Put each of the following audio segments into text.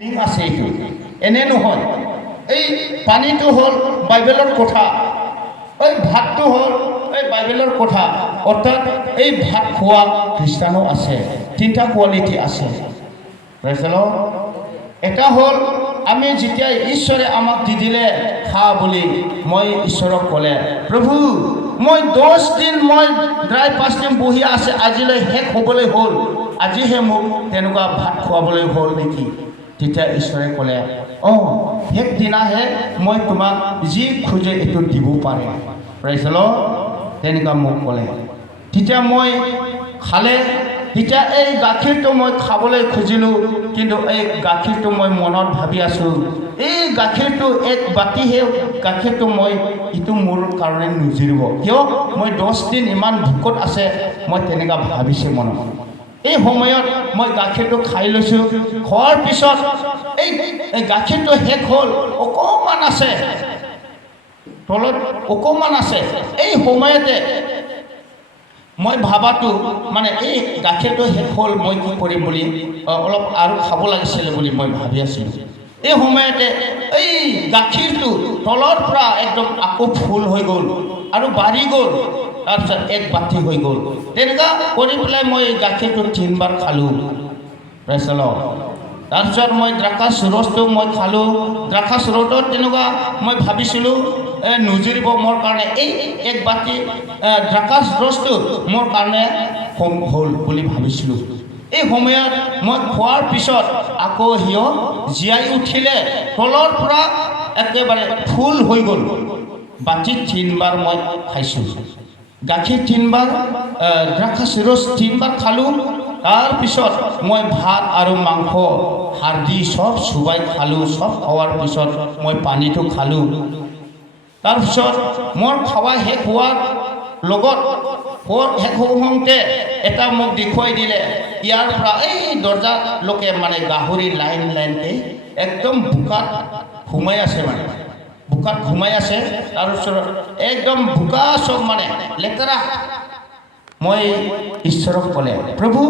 আছে এইটো এনে নহয়। এই পানীটো হ'ল বাইবেলৰ কথা, এই ভাতটো হ'ল এই বাইবেলৰ কথা। অৰ্থাৎ এই ভাত খোৱা খ্ৰীষ্টানো আছে, তিনিটা কোৱালিটি আছে। এটা হ'ল আমি যেতিয়া ঈশ্বৰে আমাক দি দিলে খা বুলি, মই ঈশ্বৰক ক'লে প্ৰভু মই 10 দিন মই ড্ৰাই ফাষ্টিং বহি আছে, আজিলৈ শেষ হ'বলৈ হ'ল, আজিহে মোক তেনেকুৱা ভাত খুৱাবলৈ হ'ল নেকি? তেতিয়া ঈশ্বৰে ক'লে শেষ দিনাহে মই তোমাক যি খোজে এইটো দিব পাৰে। Praise the lord. তেনেকুৱা মোক ক'লে। তেতিয়া মই খালে, তেতিয়া এই গাখীৰটো মই খাবলৈ খুজিলোঁ, কিন্তু এই গাখীৰটো মই মনত ভাবি আছোঁ এই গাখীৰটো এক বাতিহে গাখীৰটো মই এইটো মোৰ কাৰণে নুজুৰিব, কিয় মই 10 দিন ইমান ভোকত আছে, মই তেনেকুৱা ভাবিছোঁ মনত। এই সময়ত মই গাখীৰটো খাই লৈছোঁ, খোৱাৰ পিছত এই গাখীৰটো শেষ হ'ল, অকণমান আছে তলত, অকণমান আছে। এই সময়তে মই ভাবাটো মানে এই গাখীৰটো শেষ হ'ল, মই কি কৰিম বুলি অলপ আৰু খাব লাগিছিলে বুলি মই ভাবি আছিলোঁ। এই সময়তে এই গাখীৰটো তলৰ পৰা একদম আকৌ ফুল হৈ গ'ল আৰু বাঢ়ি গ'ল, তাৰপিছত এক বাতি হৈ গ'ল। তেনেকুৱা কৰি পেলাই মই গাখীৰটো 3 বাৰ খালোঁ। Praise the lord. তাৰপিছত মই দ্ৰাক্ষাছ ৰসটো মই খালোঁ। দ্ৰাক্ষাছ ৰসত তেনেকুৱা মই ভাবিছিলোঁ নুজুৰিব মোৰ কাৰণে, এই এক বাতি দ্ৰাক্ষাছ ৰসটো মোৰ কাৰণে কম হ'ল বুলি ভাবিছিলোঁ। এই সময়ত মই খোৱাৰ পিছত আকৌ সিও জীয়াই উঠিলে, তলৰ পৰা একেবাৰে ফুল হৈ গ'ল। বাতিত 3 বাৰ মই খাইছোঁ, গাখীৰ 3 বাৰ, দ্ৰাক্ষাছ ৰস 3 বাৰ খালোঁ। তাৰপিছত মই ভাত আৰু মাংস হাৰ্দি চব চুবাই খালোঁ। চব খোৱাৰ পিছত মই পানীটো খালোঁ। তাৰপিছত মোৰ খাৱা শেষ হোৱাৰ লগত শেষ হওঁতে এটা মোক দেখুৱাই দিলে, ইয়াৰ পৰা এই দৰ্জালৈকে মানে গাহৰি লাইন লাইনকৈ একদম বোকাত সোমাই আছে, মানে বোকাত সোমাই আছে। তাৰপিছত একদম বোকা চব মানে লেতেৰা। মই ঈশ্বৰক ক'লে প্ৰভু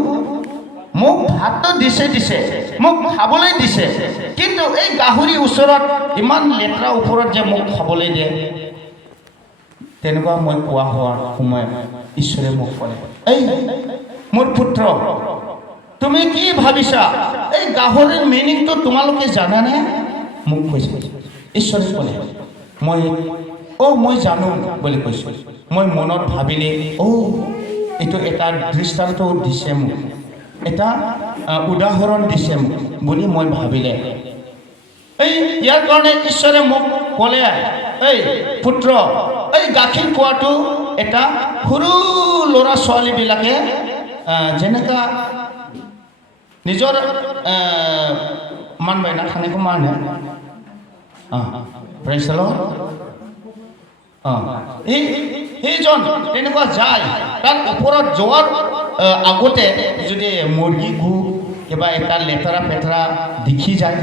মোক ভাতটো দিছে, মোক খাবলৈ দিছে, কিন্তু এই গাহৰিৰ ওচৰত ইমান লেতেৰা ওপৰত যে মোক খাবলৈ দিয়ে। তেনেকুৱা মই কোৱা হোৱাৰ সময়ত ঈশ্বৰে মোক ক'লে, এই মোৰ পুত্ৰ তুমি কি ভাবিছা, এই গাহৰিৰ মিনিংটো তোমালোকে জানানে? মোক কৈছে। ঈশ্বৰে ক'লে মই জানো বুলি কৈছোঁ। মই মনত ভাবিলে এইটো এটা দৃষ্টান্ত দিছে মোক, এটা উদাহৰণ দিছে মোক বুলি মই ভাবিলে। এই ইয়াৰ কাৰণে ঈশ্বৰে মোক ক'লে, এই পুত্ৰ এই গাখীৰ খোৱাটো এটা সৰু ল'ৰা ছোৱালীবিলাকে যেনেকা নিজৰ মান বাইনা খানেকো মানে প্ৰেইজ দ্য লৰ্ড। সেইজন তেনেকুৱা যায়, তাৰ ওপৰত যোৱাৰ আগতে যদি মুৰ্গী গু কিবা এটা লেতেৰা পেতেৰা দেখি যায়,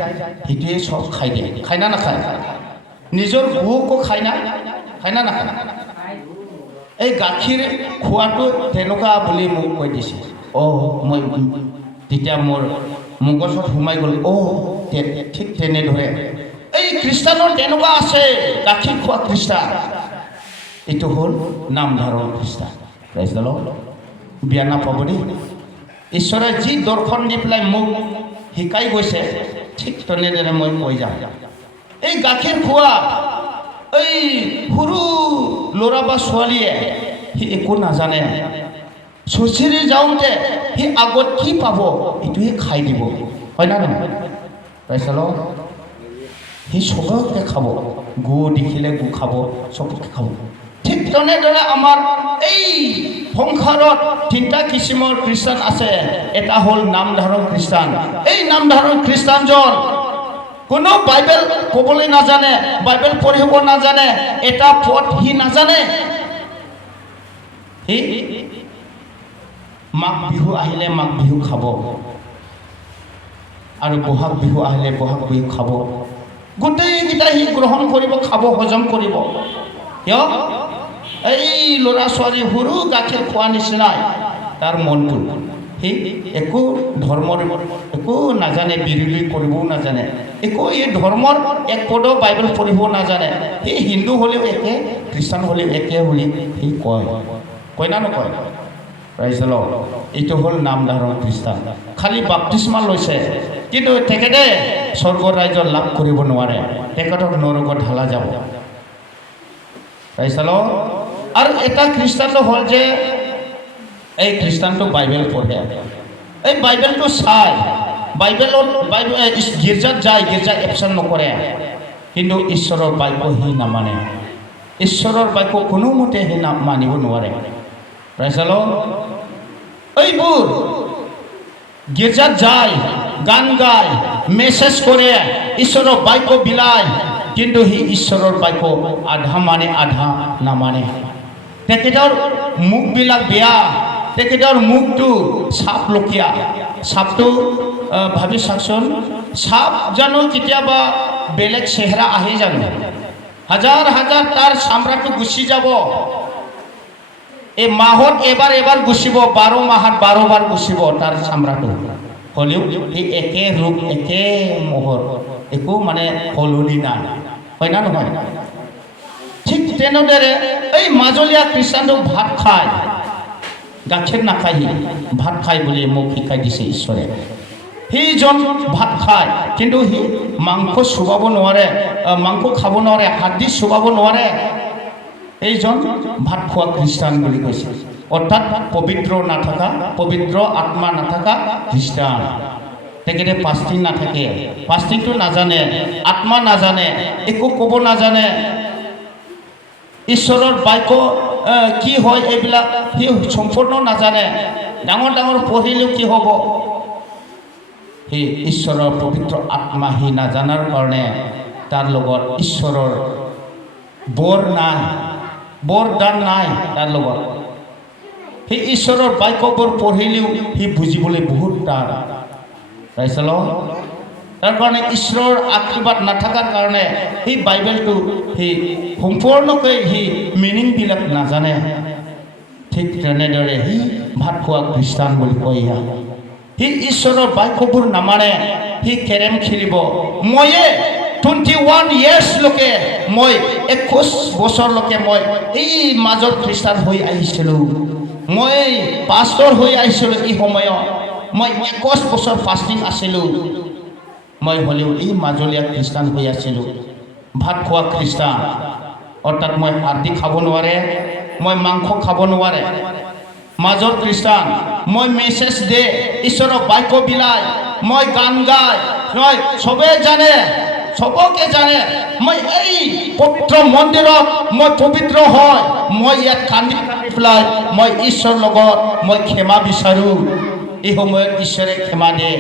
সেইটোৱে চব খাই দিয়ে। খাই না নাখায়? নিজৰ গুকো খাই না নাখায়? এই গাখীৰ খোৱাটো তেনেকুৱা বুলি মোক কৈ দিছে। মই তেতিয়া মোৰ মগজত সোমাই গ'ল, ঠিক তেনেদৰে এই খ্ৰীষ্টানৰ তেনেকুৱা আছে, গাখীৰ খোৱা খ্ৰীষ্টান। এইটো হ'ল নামধাৰণ খ্ৰীষ্টান। Praise the lord. বিয়া নাপাব দেই। ঈশ্বৰে যি দৰ্শন দি পেলাই মোক শিকাই গৈছে, ঠিক তেনেদৰে মই কৈ যাম। এই গাখীৰ খোৱা এই সৰু ল'ৰা বা ছোৱালীয়ে সি একো নাজানে। চুচৰি যাওঁতে সি আগত কি পাব এইটোৱে খাই দিব, হয় না নহয়? Praise the lord. সি চবকে খাব, গু দেখিলে গু খাব, চবকে খাব। ঠিক তেনেদৰে আমাৰ এই সংসাৰত 3টা কিচিমৰ খ্ৰীষ্টান আছে। এটা হ'ল নামধাৰণ খ্ৰীষ্টান। এই নামধাৰণ খ্ৰীষ্টানজন কোনো বাইবেল ক'বলৈ নাজানে, বাইবেল পঢ়িব নাজানে, এটা পদ সি নাজানে। সি মাঘ বিহু আহিলে মাঘ বিহু খাব, আৰু বহাগ বিহু আহিলে বহাগ বিহু খাব। গোটেইকেইটা সি গ্ৰহণ কৰিব, খাব, হজম কৰিব। কিয়? এই ল'ৰা ছোৱালী সৰু গাখীৰ খোৱা নিচিনাই তাৰ মনটো। সেই একো ধৰ্মৰ একো নাজানে, বিৰোধী কৰিবও নাজানে, একো এই ধৰ্মৰ এক পদ বাইবেল পঢ়িব নাজানে, সেই হিন্দু হ'লেও একে, খ্ৰীষ্টান হ'লেও একে বুলি সি কয় না নকয়? Prize the lord. এইটো হ'ল নাম ধাৰণ খ্ৰীষ্টান, খালি বাপ্তিস্মা লৈছে, কিন্তু তেখেতে স্বৰ্গৰ ৰাজ্য লাভ কৰিব নোৱাৰে, তেখেতক নৰকত ঢালা যাব। Prize the lord. আৰু এটা খ্ৰীষ্টানটো হ'ল যে এই খ্ৰীষ্টানটো বাইবেল পঢ়ে, এই বাইবেলটো চাই, গীৰ্জাত যায়, গীৰ্জা এবচেণ্ট নকৰে, কিন্তু ঈশ্বৰৰ বাক্য সি নামানে, ঈশ্বৰৰ বাক্য কোনোমতে সি মানিব নোৱাৰে। Prize the lord. এইবোৰ গীৰ্জাত যায়, গান গায়, মেছেজ কৰে, ঈশ্বৰৰ বাক্য বিলায়, কিন্তু সি ঈশ্বৰৰ বাক্য আধা মানে আধা নামানে। তেখেতৰ মুখবিলাক বেয়া, তেখেতৰ মুখটো চাপ লুকীয়া। চাপটো ভাবি চাওকচোন, চাপ জানো কেতিয়াবা বেলেগ চেহেৰা আহে জানো? হাজাৰ হাজাৰ তাৰ চামৰাটো গুচি যাব, এই মাহত এবাৰ গুচিব, 12 মাহত 12 বাৰ গুচিব তাৰ চামৰাটো, হ'লেও এই একে ৰূপ, একে মোহৰ, একো মানে সলনি নাই, হয় না নহয়? ঠিক তেনেদৰে এই মাজলীয়া খ্ৰীষ্টানটো ভাত খায়, গাখীৰ নাখায়, ভাত খায় বুলি মোক শিকাই দিছে ঈশ্বৰে। সেইজন ভাত খায়, কিন্তু সি মাংস চুবাব নোৱাৰে, মাংস খাব নোৱাৰে, হাড়দি চুবাব নোৱাৰে, এইজন ভাত খোৱা খ্ৰীষ্টান বুলি কৈছে। অৰ্থাৎ পবিত্ৰ নাথাকা, পবিত্ৰ আত্মা নাথাকা খ্ৰীষ্টান। তেখেতে ফাষ্টিং নাথাকে, ফাষ্টিংটো নাজানে, আত্মা নাজানে, একো ক'ব নাজানে, ঈশ্বৰৰ বাক্য কি হয় এইবিলাক সি সম্পূৰ্ণ নাজানে। ডাঙৰ ডাঙৰ পঢ়িলেও কি হ'ব? সি ঈশ্বৰৰ পবিত্ৰ আত্মা সি নাজানাৰ কাৰণে তাৰ লগত ঈশ্বৰৰ বৰ নাই, বৰদান নাই তাৰ লগত। সেই ঈশ্বৰৰ বাক্যবোৰ পঢ়িলেও সি বুজিবলৈ বহুত টান। Prize the lord. তাৰ কাৰণে ঈশ্বৰৰ আশীৰ্বাদ নাথাকাৰ কাৰণে সেই বাইবেলটো সি সম্পূৰ্ণকৈ সি মিনিংবিলাক নাজানে। ঠিক তেনেদৰে সি ভাত খোৱা খ্ৰীষ্টান বুলি কয়। সি ঈশ্বৰৰ বাক্যবোৰ নামানে, সি কেৰেম খেলিব। ময়ে 21 ইয়াৰ্ছলৈকে, মই 21 বছৰলৈকে মই এই মাজত খ্ৰীষ্টান হৈ আহিছিলোঁ, মই পাষ্টৰ হৈ আহিছিলোঁ। এই সময়ত মই 21 বছৰ ফাষ্টিং আছিলোঁ, মই হ'লেও এই মাজলীয়া খ্ৰীষ্টান হৈ আছিলোঁ, ভাত খোৱা খ্ৰীষ্টান। অৰ্থাৎ মই হাড়দি খাব নোৱাৰে, মই মাংস খাব নোৱাৰে, মাজৰ খ্ৰীষ্টান। মই মেছেজ দে, ঈশ্বৰৰ বাক্য বিলায়, মই গান গাই, মই চবে জানে, চবকে জানে, মই এই পবিত্ৰ মন্দিৰত মই পবিত্ৰ হয়, মই ইয়াত কান্দি কান্দি পেলাই মই ঈশ্বৰৰ লগত মই ক্ষমা বিচাৰোঁ। এই সময়ত ঈশ্বৰে ক্ষমা দিয়ে,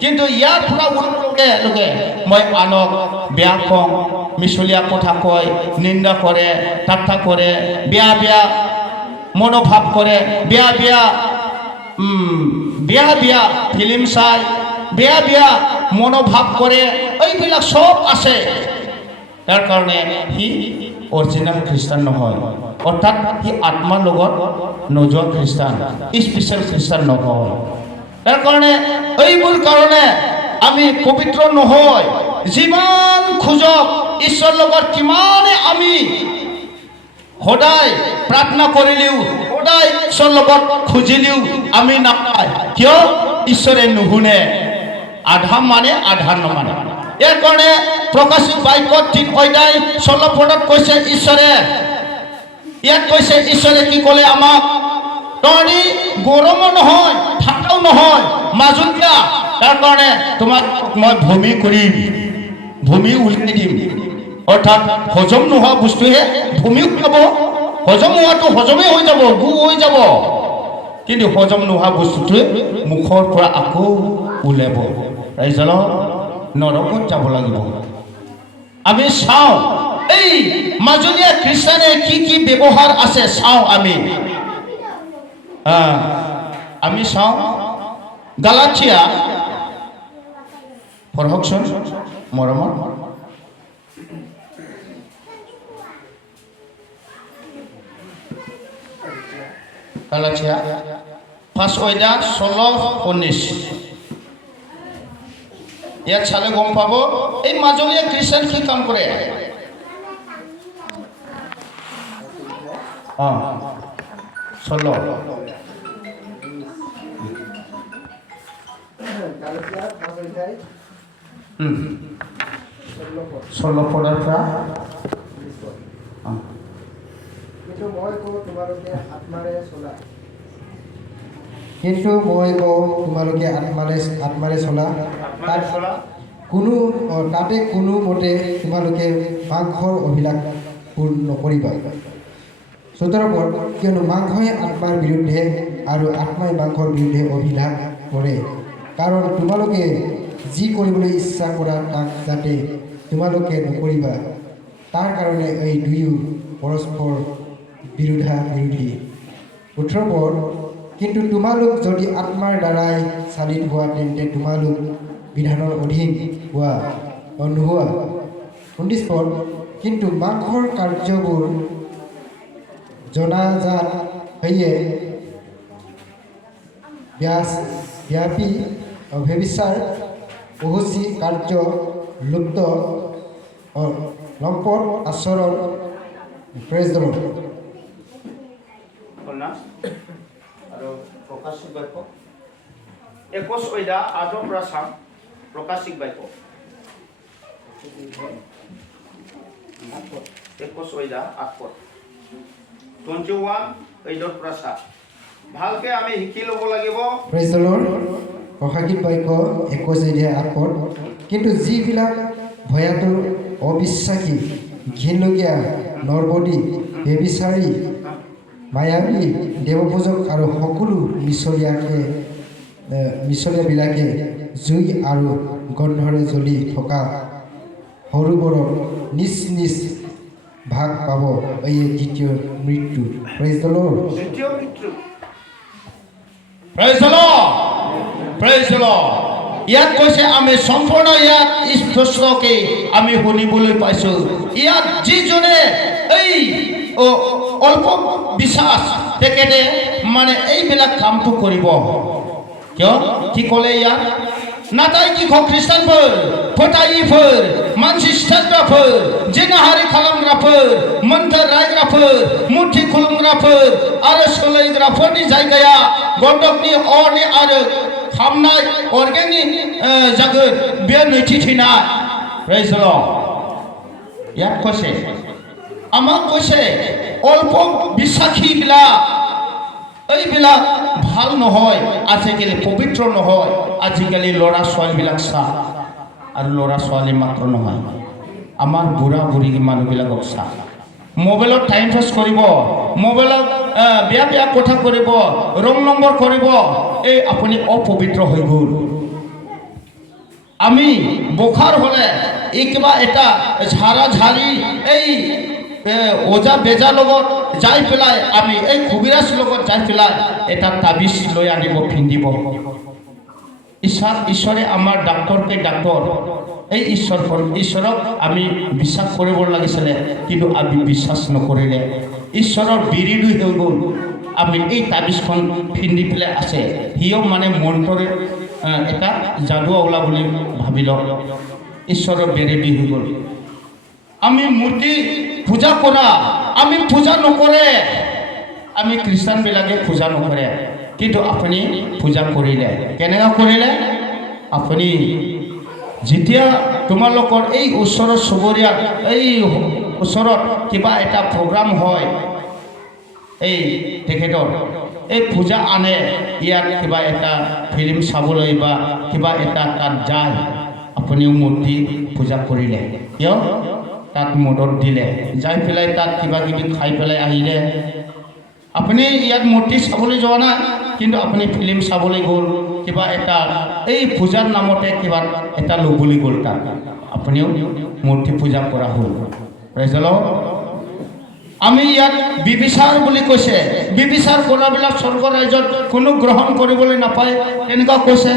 কিন্তু ইয়াৰ পৰা লগে লগে মই আনক বেয়া কওঁ, মিছলীয়া কথা কয়, নিন্দা কৰে, ঠাট্টা কৰে, বেয়া বেয়া মনোভাৱ কৰে, বেয়া বেয়া ফিল্ম চাই, বেয়া মনোভাৱ কৰে, এইবিলাক চব আছে। তাৰ কাৰণে সি অৰিজিনেল খ্ৰীষ্টান নহয়, অৰ্থাৎ সি আত্মাৰ লগত নোযোৱা খ্ৰীষ্টান, স্পেচিয়েল খ্ৰীষ্টান নহয়। তাৰ কাৰণে এইবোৰ কাৰণে আমি পবিত্ৰ নহয়। যিমান খোজক ঈশ্বৰৰ লগত, কিমানে আমি সদায় প্ৰাৰ্থনা কৰিলেও, সদায় ঈশ্বৰৰ লগত খুজিলেও আমি নাপায়। কিয়? ঈশ্বৰে নুশুনে, আধা মানে আধা নমানে। ইয়াৰ কাৰণে প্ৰকাশিত বাক্যত 3 অধ্যায় 16 পদত কৈছে ঈশ্বৰে, ইয়াত কৈছে ঈশ্বৰে কি ক'লে আমাক, তহঁতি গৰমো নহয়, ঠাণ্ডাও নহয়, মাজলীয়া। তাৰ কাৰণে তোমাক মই ভূমি কৰিম, ভূমি উলিয়াই দিম। অৰ্থাৎ হজম নোহোৱা বস্তুহে ভূমি ওলাব, হজম হোৱাটো হজমেই হৈ যাব, গু হৈ যাব, কিন্তু হজম নোহোৱা বস্তুটোৱে মুখৰ পৰা আকৌ ওলাব। Prize the lord. নৰকত যাব লাগিব। আমি চাওঁ এই মাজলীয়া খ্ৰীষ্টানে কি কি ব্যৱহাৰ আছে, চাওঁ আমি চাওঁ গালাতিয়া, পঢ়কচোন মৰমত, গালাতিয়া ফাৰ্ষ্ট অধ্যায় 16-19 ইয়াত চালে গম পাব এই মাজলীয়া খ্ৰীষ্টান কি কাম কৰে। চলো ষোল্ল পদৰ পৰা কিন্তু মই কওঁ তোমালোকে আত্মাৰে চলা তাতে কোনো মতে তোমালোকে মাংসৰ অভিলাষ পূৰ্ণ নকৰিবা। 17 পদ, কিয়নো মাংসই আত্মাৰ বিৰুদ্ধে আৰু আত্মাই মাংসৰ বিৰুদ্ধে অভিলাষ কৰে। কাৰণ তোমালোকে যি কৰিবলৈ ইচ্ছা কৰা তাক যাতে তোমালোকে নকৰিবা, তাৰ কাৰণে এই দুয়ো পৰস্পৰ বিৰোধী। 18 পদ, কিন্তু তোমালোক যদি আত্মাৰ দ্বাৰাই চালিত হোৱা তেন্তে তোমালোক বিধানৰ অধীন নোহোৱা। 19 পদ, কিন্তু মাংসৰ কাৰ্যবোৰ জনাজাত হৈয়ে ব্যাপী ব্যভিচাৰ, অহুচি কাৰ্য, লুপ্ত লম্পট আচৰণ, প্ৰেজ দ্য লৰ্ড। আৰু প্ৰকাশিক বাক্য 21 অধ্যায় 8 পৰা চাম। প্ৰকাশিক বাক্য 21 অধ্যায় 8 পদ 21 8 পৰা চাম। ভালকে আমি শিকি ল'ব লাগিব। Praise the lord. প্ৰকাশিক বাক্য 21 অধ্যায় 8 পদ, কিন্তু যিবিলাক ভয়াতুৰ, অবিশ্বাসী, ঘিনলগীয়া, নৰবদী, ব্যভিচাৰী, মায়াবী, দেৱপূজক আৰু সকলো মিছলীয়াবিলাকে জুই আৰু গন্ধৰে জ্বলি থকা সৰোবৰত নিজ নিজ ভাগ পাব, এই দ্বিতীয় মৃত্যু। Praise the lord. দ্বিতীয় মৃত্যু। Praise the lord. Praise the lord. ইয়াত কৈছে আমি সম্পূৰ্ণ ইয়াত স্পষ্টকৈ আমি শুনিবলৈ পাইছোঁ। ইয়াত যিজনে এই অল্প বিশ্বাস তেখেতে মানে এইবিলাক কামটো কৰিব। কিয় কি ক'লে ইয়াত? नाथाय किखौ खृष्टानफोर, फोथायिफोर, मानसि सिथारग्राफोर, जिनाहारि खालामग्राफोर, मोन्थोर रायग्राफोर, मुर्थि खुलुमग्राफोर आरो सोलायग्राफोरनि जायगाया गन्धकनि अरनि आरो खामनाय अरगेंनि जागोन। बेयो नैथि थैनाय। Praise the lord. ইয়াত কৈছে আমাক কৈছে অল্প বিশ্বাসীবিলাক এইবিলাক ভাল নহয়, আজিকালি পবিত্ৰ নহয়। আজিকালি ল'ৰা ছোৱালীবিলাক চা, আৰু ল'ৰা ছোৱালী মাত্ৰ নহয়, আমাৰ বুঢ়া বুঢ়ী মানুহবিলাকক চা, মোবাইলত টাইম পাছ কৰিব, মোবাইলত বেয়া বেয়া কথা কৰিব, ৰং নম্বৰ কৰিব। এই আপুনি অপবিত্ৰ হৈ গ'ল। আমি বোখাৰ হ'লে এই কিবা এটা ঝাৰা ঝাৰি এই ওজা বেজাৰ লগত যাই পেলাই আমি এই কবিৰাজ লগত যাই পেলাই এটা তাবিজ লৈ আনিব, পিন্ধিব। ঈশ্বৰে আমাৰ ডাক্তৰকে ডাক্তৰ, এই ঈশ্বৰক আমি বিশ্বাস কৰিব লাগিছিলে, কিন্তু আমি বিশ্বাস নকৰিলে ঈশ্বৰৰ বিৰোধী হৈ গ'ল। আমি এই তাবিজখন পিন্ধি পেলাই আছে, সিও মানে মন্ত্ৰৰে এটা যাদু ওলা বুলি ভাবি লওক, ঈশ্বৰৰ বিৰোধী হৈ গ'ল। আমি মূৰ্তি পূজা কৰা, আমি পূজা নকৰে, আমি খ্ৰীষ্টানবিলাকে পূজা নকৰে, কিন্তু আপুনি পূজা কৰিলে। কেনেকৈ কৰিলে? আপুনি যেতিয়া তোমালোকৰ এই ওচৰৰ চুবুৰীয়া এই ওচৰত কিবা এটা প্ৰগ্ৰাম হয়, এই তেখেতৰ এই পূজা আনে, ইয়াত কিবা এটা ফিল্ম চাবলৈ বা কিবা এটা তাত যায়, আপুনিও মূৰ্তি পূজা কৰিলে। কিয়? তাত মদত দিলে, যাই পেলাই তাত কিবা কিবি খাই পেলাই আহিলে। আপুনি ইয়াত মূৰ্তি চাবলৈ যোৱা নাই, কিন্তু আপুনি ফিল্ম চাবলৈ গ'ল, কিবা এটা এই পূজাৰ নামতে কিবা এটা ল'বলৈ গ'ল, তাত আপুনিও মূৰ্তি পূজা কৰা হ'ল। Praise the lord. আমি ইয়াত বিবিচাৰ বুলি কৈছে, বিবিচাৰ কৰাবিলাক স্বৰ্গ ৰাজ্যত কোনো গ্ৰহণ কৰিবলৈ নাপায়, তেনেকুৱা কৈছে।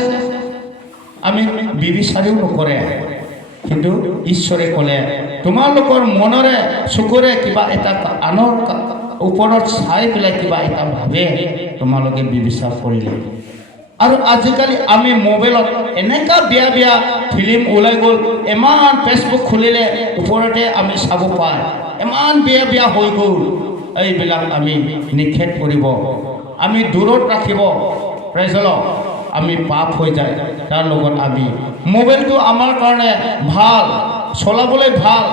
আমি বিবিচাৰিও নকৰে, কিন্তু ঈশ্বৰে ক'লে তোমালোকৰ মনৰে চকুৰে কিবা এটা আনৰ ওপৰত চাই পেলাই কিবা এটা ভাবে, তোমালোকে বিবেচনা কৰিলে আৰু আজিকালি আমি মোবাইলত এনেকা বেয়া বেয়া ফিল্ম ওলাই গ'ল ইমান ফেচবুক খুলিলে ওপৰতে আমি চাব পাই ইমান বেয়া বেয়া হৈ গ'ল এইবিলাক আমি নিষেধ কৰিব আমি দূৰত ৰাখিব প্ৰেজলক আমি পাপ হৈ যায় তাৰ লগত আমি মোবাইলটো আমাৰ কাৰণে ভাল চলাবলৈ ভাল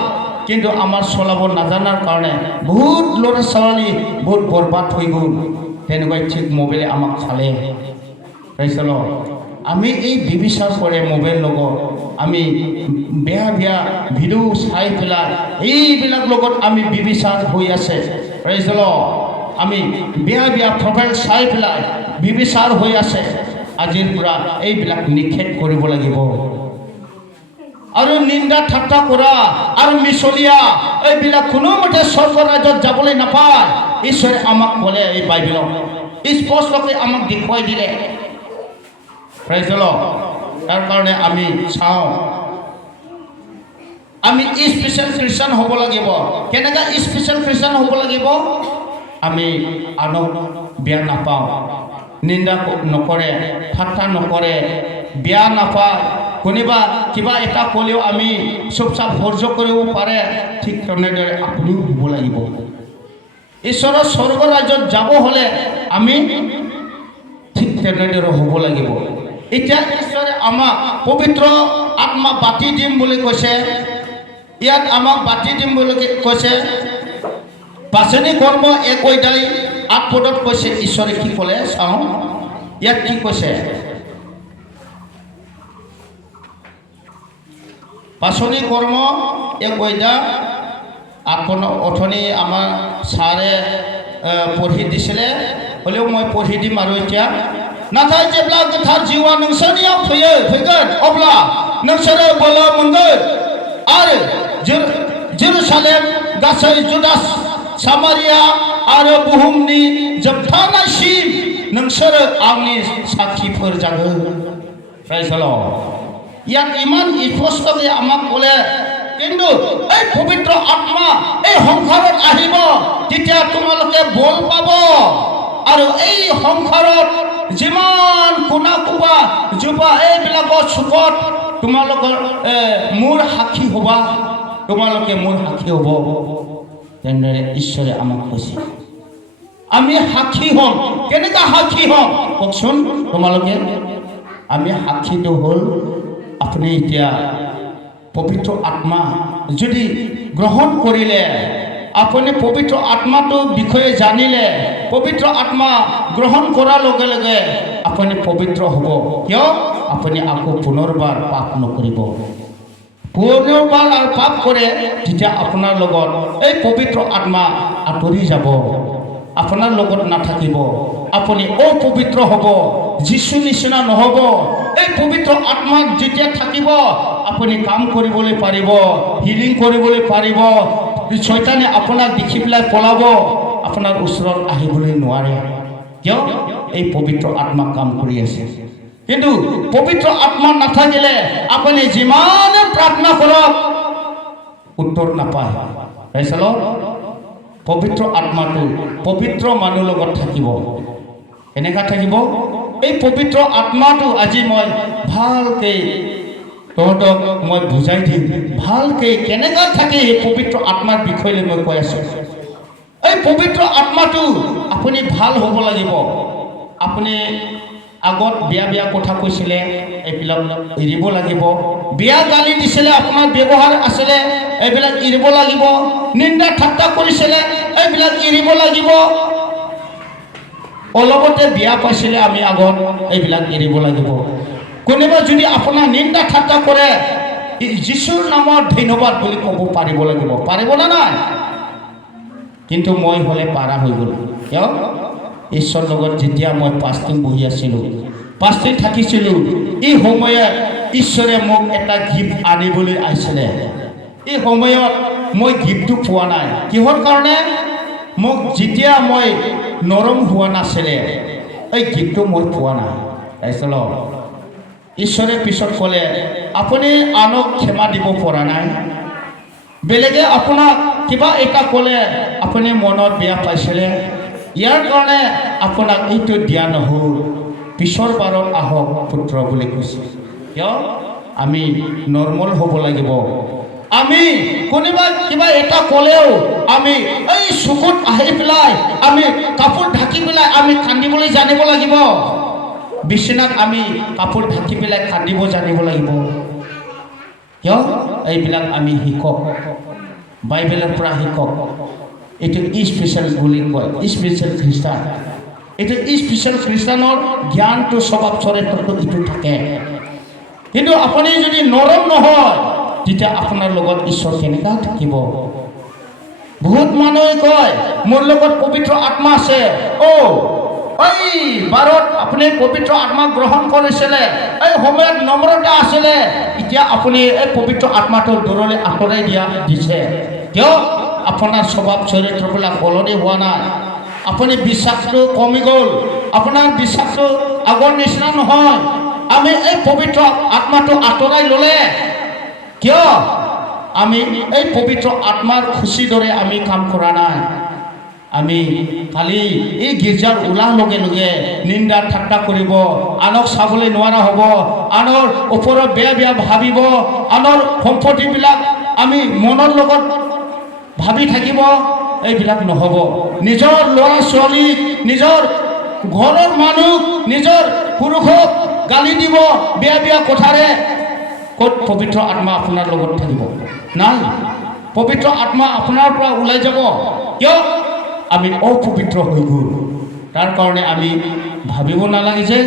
কিন্তু আমাৰ চলাব নাজানাৰ কাৰণে বহুত ল'ৰা ছোৱালী বহুত বৰবাদ হৈ গ'ল তেনেকৈ ঠিক মোবাইলে আমাক খালে প্ৰেজলক আমি এই বিবিচাৰ কৰে মোবাইল লগত আমি বেয়া বেয়া ভিডিঅ' চাই পেলাই এইবিলাক লগত আমি বিবিচাৰ হৈ আছে প্ৰেজলক আমি বেয়া বেয়া প্ৰফাইল চাই পেলাই বিবিচাৰ হৈ আছে আজিৰ পৰা এইবিলাক নিষেধ কৰিব লাগিব আৰু নিন্দা ঠাট্টা কৰা আৰু মিছলীয়া এইবিলাক কোনোমতে স্বৰ্গ ৰাজ্যত যাবলৈ নাপায় ঈশ্বৰে আমাক ক'লে এই বাইবেলত স্পষ্টকৈ আমাক দেখুৱাই দিলে প্ৰেজলক তাৰ কাৰণে আমি চাওঁ আমি স্পেচিয়েল খ্ৰীষ্টান হ'ব লাগিব কেনেকৈ স্পেচিয়েল খ্ৰীষ্টান হ'ব লাগিব আমি আনক বেয়া নাপাওঁ নিন্দা নকৰে ঠাট্টা নকৰে বেয়া নাপায় কোনোবা কিবা এটা ক'লেও আমি চুপচাপ সহ্য কৰিব পাৰে ঠিক তেনেদৰে আপুনিও হ'ব লাগিব ঈশ্বৰৰ স্বৰ্গ ৰাজ্যত যাব হ'লে আমি ঠিক তেনেদৰে হ'ব লাগিব এতিয়া ঈশ্বৰে আমাক পবিত্ৰ আত্মা বাতি দিম বুলি কৈছে ইয়াত আমাক বাতি দিম বুলি কৈছে পাচনি কৰ্ম 1:8 পদত কৈছে ঈশ্বৰে কি ক'লে চাওঁ ইয়াত কি কৈছে পাচনি কৰ্ম 1:8 অথনি আমাৰ ছাৰে পঢ়ি দিছিলে হ'লেও মই পঢ়ি দিম আৰু এতিয়া नाथाय जेब्ला गोथार जिउआ नोंसोरनियाव फैगोन अब्ला नोंसोरो बोलो मोनगोन आरो जेरुसालेम गासै जुदा सामारिया आरो बुहुमनि जोबथानायसिम नोंसोरो आंनि साखिफोर जागोन प्रेज द लर्ड ইয়াত ইমান স্পষ্টকৈ আমাক ক'লে কিন্তু এই পবিত্ৰ আত্মা এই সংসাৰত আহিব তেতিয়া তোমালোকে বল পাব আৰু এই সংসাৰত যিমান কোনা কোবা যুৱা এইবিলাকৰ চুকত তোমালোকৰ মোৰ সাক্ষী হ'বা তোমালোকে মোৰ সাক্ষী হ'ব তেনেদৰে ঈশ্বৰে আমাক কৈছে আমি সাক্ষী হ'ম কেনেকুৱা সাক্ষী হ'ম কওকচোন তোমালোকে আমি সাক্ষীটো হ'ল আপুনি এতিয়া পবিত্ৰ আত্মা যদি গ্ৰহণ কৰিলে আপুনি পবিত্ৰ আত্মাটোৰ বিষয়ে জানিলে পবিত্ৰ আত্মা গ্ৰহণ কৰাৰ লগে লগে আপুনি পবিত্ৰ হ'ব কিয় আপুনি আকৌ পুনৰবাৰ পাপ নকৰিব পুনৰবাৰ আৰু পাপ কৰে তেতিয়া আপোনাৰ লগত এই পবিত্ৰ আত্মা আঁতৰি যাব আপোনাৰ লগত নাথাকিব আপুনি অপবিত্ৰ হ'ব যীশু নিচিনা নহ'ব এই পবিত্ৰ আত্মা যেতিয়া থাকিব আপুনি কাম কৰিবলৈ পাৰিব হিলিং কৰিবলৈ পাৰিব শয়তানে আপোনাক দেখি পেলাই পলাব আপোনাৰ ওচৰত আহিবলৈ নোৱাৰে কিয় এই পবিত্ৰ আত্মা কাম কৰি আছে কিন্তু পবিত্ৰ আত্মা নাথাকিলে আপুনি যিমান প্ৰাৰ্থনা কৰক উত্তৰ নাপায় পাইছালো পবিত্ৰ আত্মাটো পবিত্ৰ মানুহৰ লগত থাকিব এনেকা থাকিব এই পবিত্ৰ আত্মাটো আজি মই ভালকৈ তহঁতক মই বুজাই দিম ভালকৈ কেনেকৈ থাকে এই পবিত্ৰ আত্মাৰ বিষয়লৈ মই কৈ আছোঁ এই পবিত্ৰ আত্মাটো আপুনি ভাল হ'ব লাগিব আপুনি আগত বিয়া বিয়া কথা কৈছিলে এইবিলাক এৰিব লাগিব বিয়া গালি দিছিলে আপোনাৰ ব্যৱহাৰ আছিলে এইবিলাক এৰিব লাগিব নিন্দা ঠাট্টা কৰিছিলে এইবিলাক এৰিব লাগিব অলপতে বিয়া পাইছিলে আমি আগত এইবিলাক এৰিব লাগিব কোনোবা যদি আপোনাৰ নিন্দা ঠাট্টা কৰে যীশুৰ নামত ধন্যবাদ বুলি ক'ব পাৰিব লাগিব পাৰিব না নাই কিন্তু মই হ'লে পাৰা হৈ গ'ল কিয় ঈশ্বৰৰ লগত যেতিয়া মই 5 দিন বহি আছিলোঁ 5 দিন থাকিছিলোঁ এই সময়ত ঈশ্বৰে মোক এটা গিফ্ট আনিবলৈ আহিছিলে এই সময়ত মই গিফ্টটো পোৱা নাই কিহৰ কাৰণে মোক যেতিয়া মই নৰম হোৱা নাছিলে এই গিফ্টটো মই পোৱা নাই পাইছিল ঈশ্বৰে পিছত ক'লে আপুনি আনক ক্ষমা দিব পৰা নাই বেলেগে আপোনাক কিবা এটা ক'লে আপুনি মনত বেয়া পাইছিলে ইয়াৰ কাৰণে আপোনাক এইটো দিয়া নহ'ল পিছৰ বাৰত আহক পুত্ৰ বুলি কৈছে কিয় আমি নৰ্মেল হ'ব লাগিব আমি কোনোবা কিবা এটা ক'লেও আমি এই চকুত আহি পেলাই আমি কাপোৰ ঢাকি পেলাই আমি কান্দিবলৈ জানিব লাগিব বিছনাত আমি কাপোৰ ঢাকি পেলাই কান্দিব জানিব লাগিব কিয় এইবিলাক আমি শিকক বাইবেলৰ পৰা শিকক এইটো স্পেচিয়েল বুলি কয় স্পেচিয়েল খ্ৰীষ্টান এইটো স্পেচিয়েল খ্ৰীষ্টানৰ জ্ঞানটো স্বভাৱ চৰিত্ৰটো এইটো থাকে কিন্তু আপুনি যদি নৰম নহয় তেতিয়া আপোনাৰ লগত ঈশ্বৰ কেনেকৈ থাকিব বহুত মানুহে কয় মোৰ লগত পবিত্ৰ আত্মা আছে এই বাৰত আপুনি পবিত্ৰ আত্মা গ্ৰহণ কৰিছিলে এই সময়ত নম্ৰতা আছিলে এতিয়া আপুনি এই পবিত্ৰ আত্মাটো দূৰলৈ আঁতৰাই দিছে কিয় আপোনাৰ স্বভাৱ চৰিত্ৰবিলাক সলনি হোৱা নাই আপুনি বিশ্বাসটো কমি গ'ল আপোনাৰ বিশ্বাসটো আগৰ নিচিনা নহয় আমি এই পবিত্ৰ আত্মাটো আঁতৰাই ল'লে কিয় আমি এই পবিত্ৰ আত্মাৰ খুচিৰ দৰে আমি কাম কৰা নাই আমি খালি এই গীৰ্জাৰ ওলাৰ লগে লগে নিন্দা ঠাট্টা কৰিব আনক চাবলৈ নোৱাৰা হ'ব আনৰ ওপৰত বেয়া বেয়া ভাবিব আনৰ সম্পত্তিবিলাক আমি মনৰ লগত ভাবি থাকিব এইবিলাক নহ'ব নিজৰ ল'ৰা ছোৱালী নিজৰ ঘৰৰ মানুহ নিজৰ পুৰুষক গালি দিব বেয়া বেয়া কথাৰে ক'ত পবিত্ৰ আত্মা আপোনাৰ লগত থাকিব নাই পবিত্ৰ আত্মা আপোনাৰ পৰা ওলাই যাব কিয় আমি অপবিত্ৰ হৈ গ'ল তাৰ কাৰণে আমি ভাবিব নালাগে যে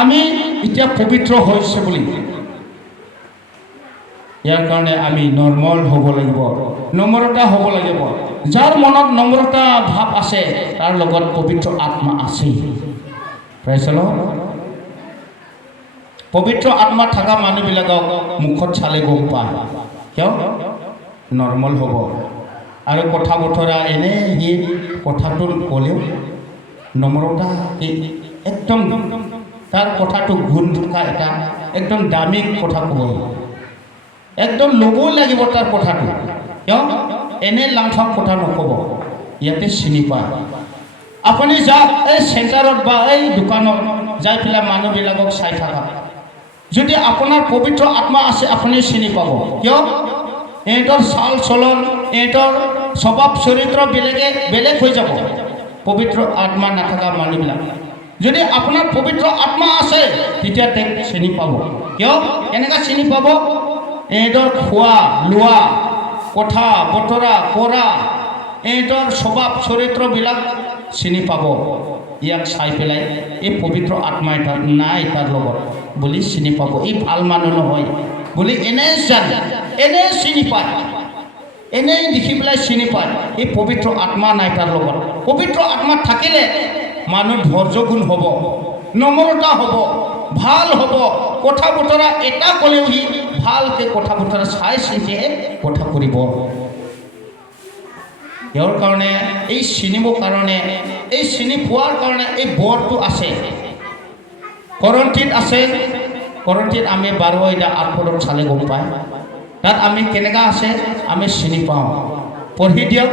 আমি এতিয়া পবিত্ৰ হৈছে বুলি ইয়াৰ কাৰণে আমি নৰ্মেল হ'ব লাগিব নম্ৰতা হ'ব লাগিব যাৰ মনত নম্ৰতা ভাৱ আছে তাৰ লগত পবিত্ৰ আত্মা আছে প্ৰাইজ দ্য লৰ্ড পবিত্ৰ আত্মা থকা মানুহবিলাকক মুখত চালে গম পায় কিয় নৰ্মেল হ'ব আৰু কথা বতৰা এনে সি কথাটো ক'লেও নম্ৰতা একদম তাৰ কথাটো গুণ থকা এটা একদম দামী কথা ক'ব একদম ল'বই লাগিব তাৰ কথাটো কিয় এনে লাংফাং কথা নক'ব ইয়াতে চিনি পায় আপুনি যাওক এই চেণ্টাৰত বা এই দোকানত যাই পেলাই মানুহবিলাকক চাই থাকা যদি আপোনাৰ পবিত্ৰ আত্মা আছে আপুনি চিনি পাব কিয় এহঁতৰ চাল চলন এহঁতৰ স্বভাৱ চৰিত্ৰ বেলেগ হৈ যাব পবিত্ৰ আত্মা নাথাকা মানুহবিলাক যদি আপোনাৰ পবিত্ৰ আত্মা আছে তেতিয়া তেওঁক চিনি পাব কিয় কেনেকৈ চিনি পাব এহঁতৰ খোৱা লোৱা কথা বতৰা কৰা এহঁতৰ স্বভাৱ চৰিত্ৰবিলাক চিনি পাব ইয়াক চাই পেলাই এই পবিত্ৰ আত্মা এটা নাই তাৰ লগত বুলি চিনি পাব এই ভাল মানুহ নহয় বুলি এনেই জানে এনেই চিনি পায় এনেই দেখি পেলাই চিনি পায় এই পবিত্ৰ আত্মা নাই তাৰ লগত পবিত্ৰ আত্মা থাকিলে মানুহ ধৈৰ্য গুণ হ'ব নম্ৰতা হ'ব ভাল হ'ব কথা বতৰা এটা ক'লেও সি ভালকৈ কথা বতৰা চাই চিন্তিহে কথা কৰিব ইয়াৰ কাৰণে এই চিনিবৰ কাৰণে এই চিনি পোৱাৰ কাৰণে এই বৰটো আছে কৰন্থীত আছে কৰন্থীত আমি 12 অধ্যায় 8 পদত চালে গম পায় তাত আমি কেনেকুৱা আছে আমি চিনি পাওঁ পঢ়ি দিয়ক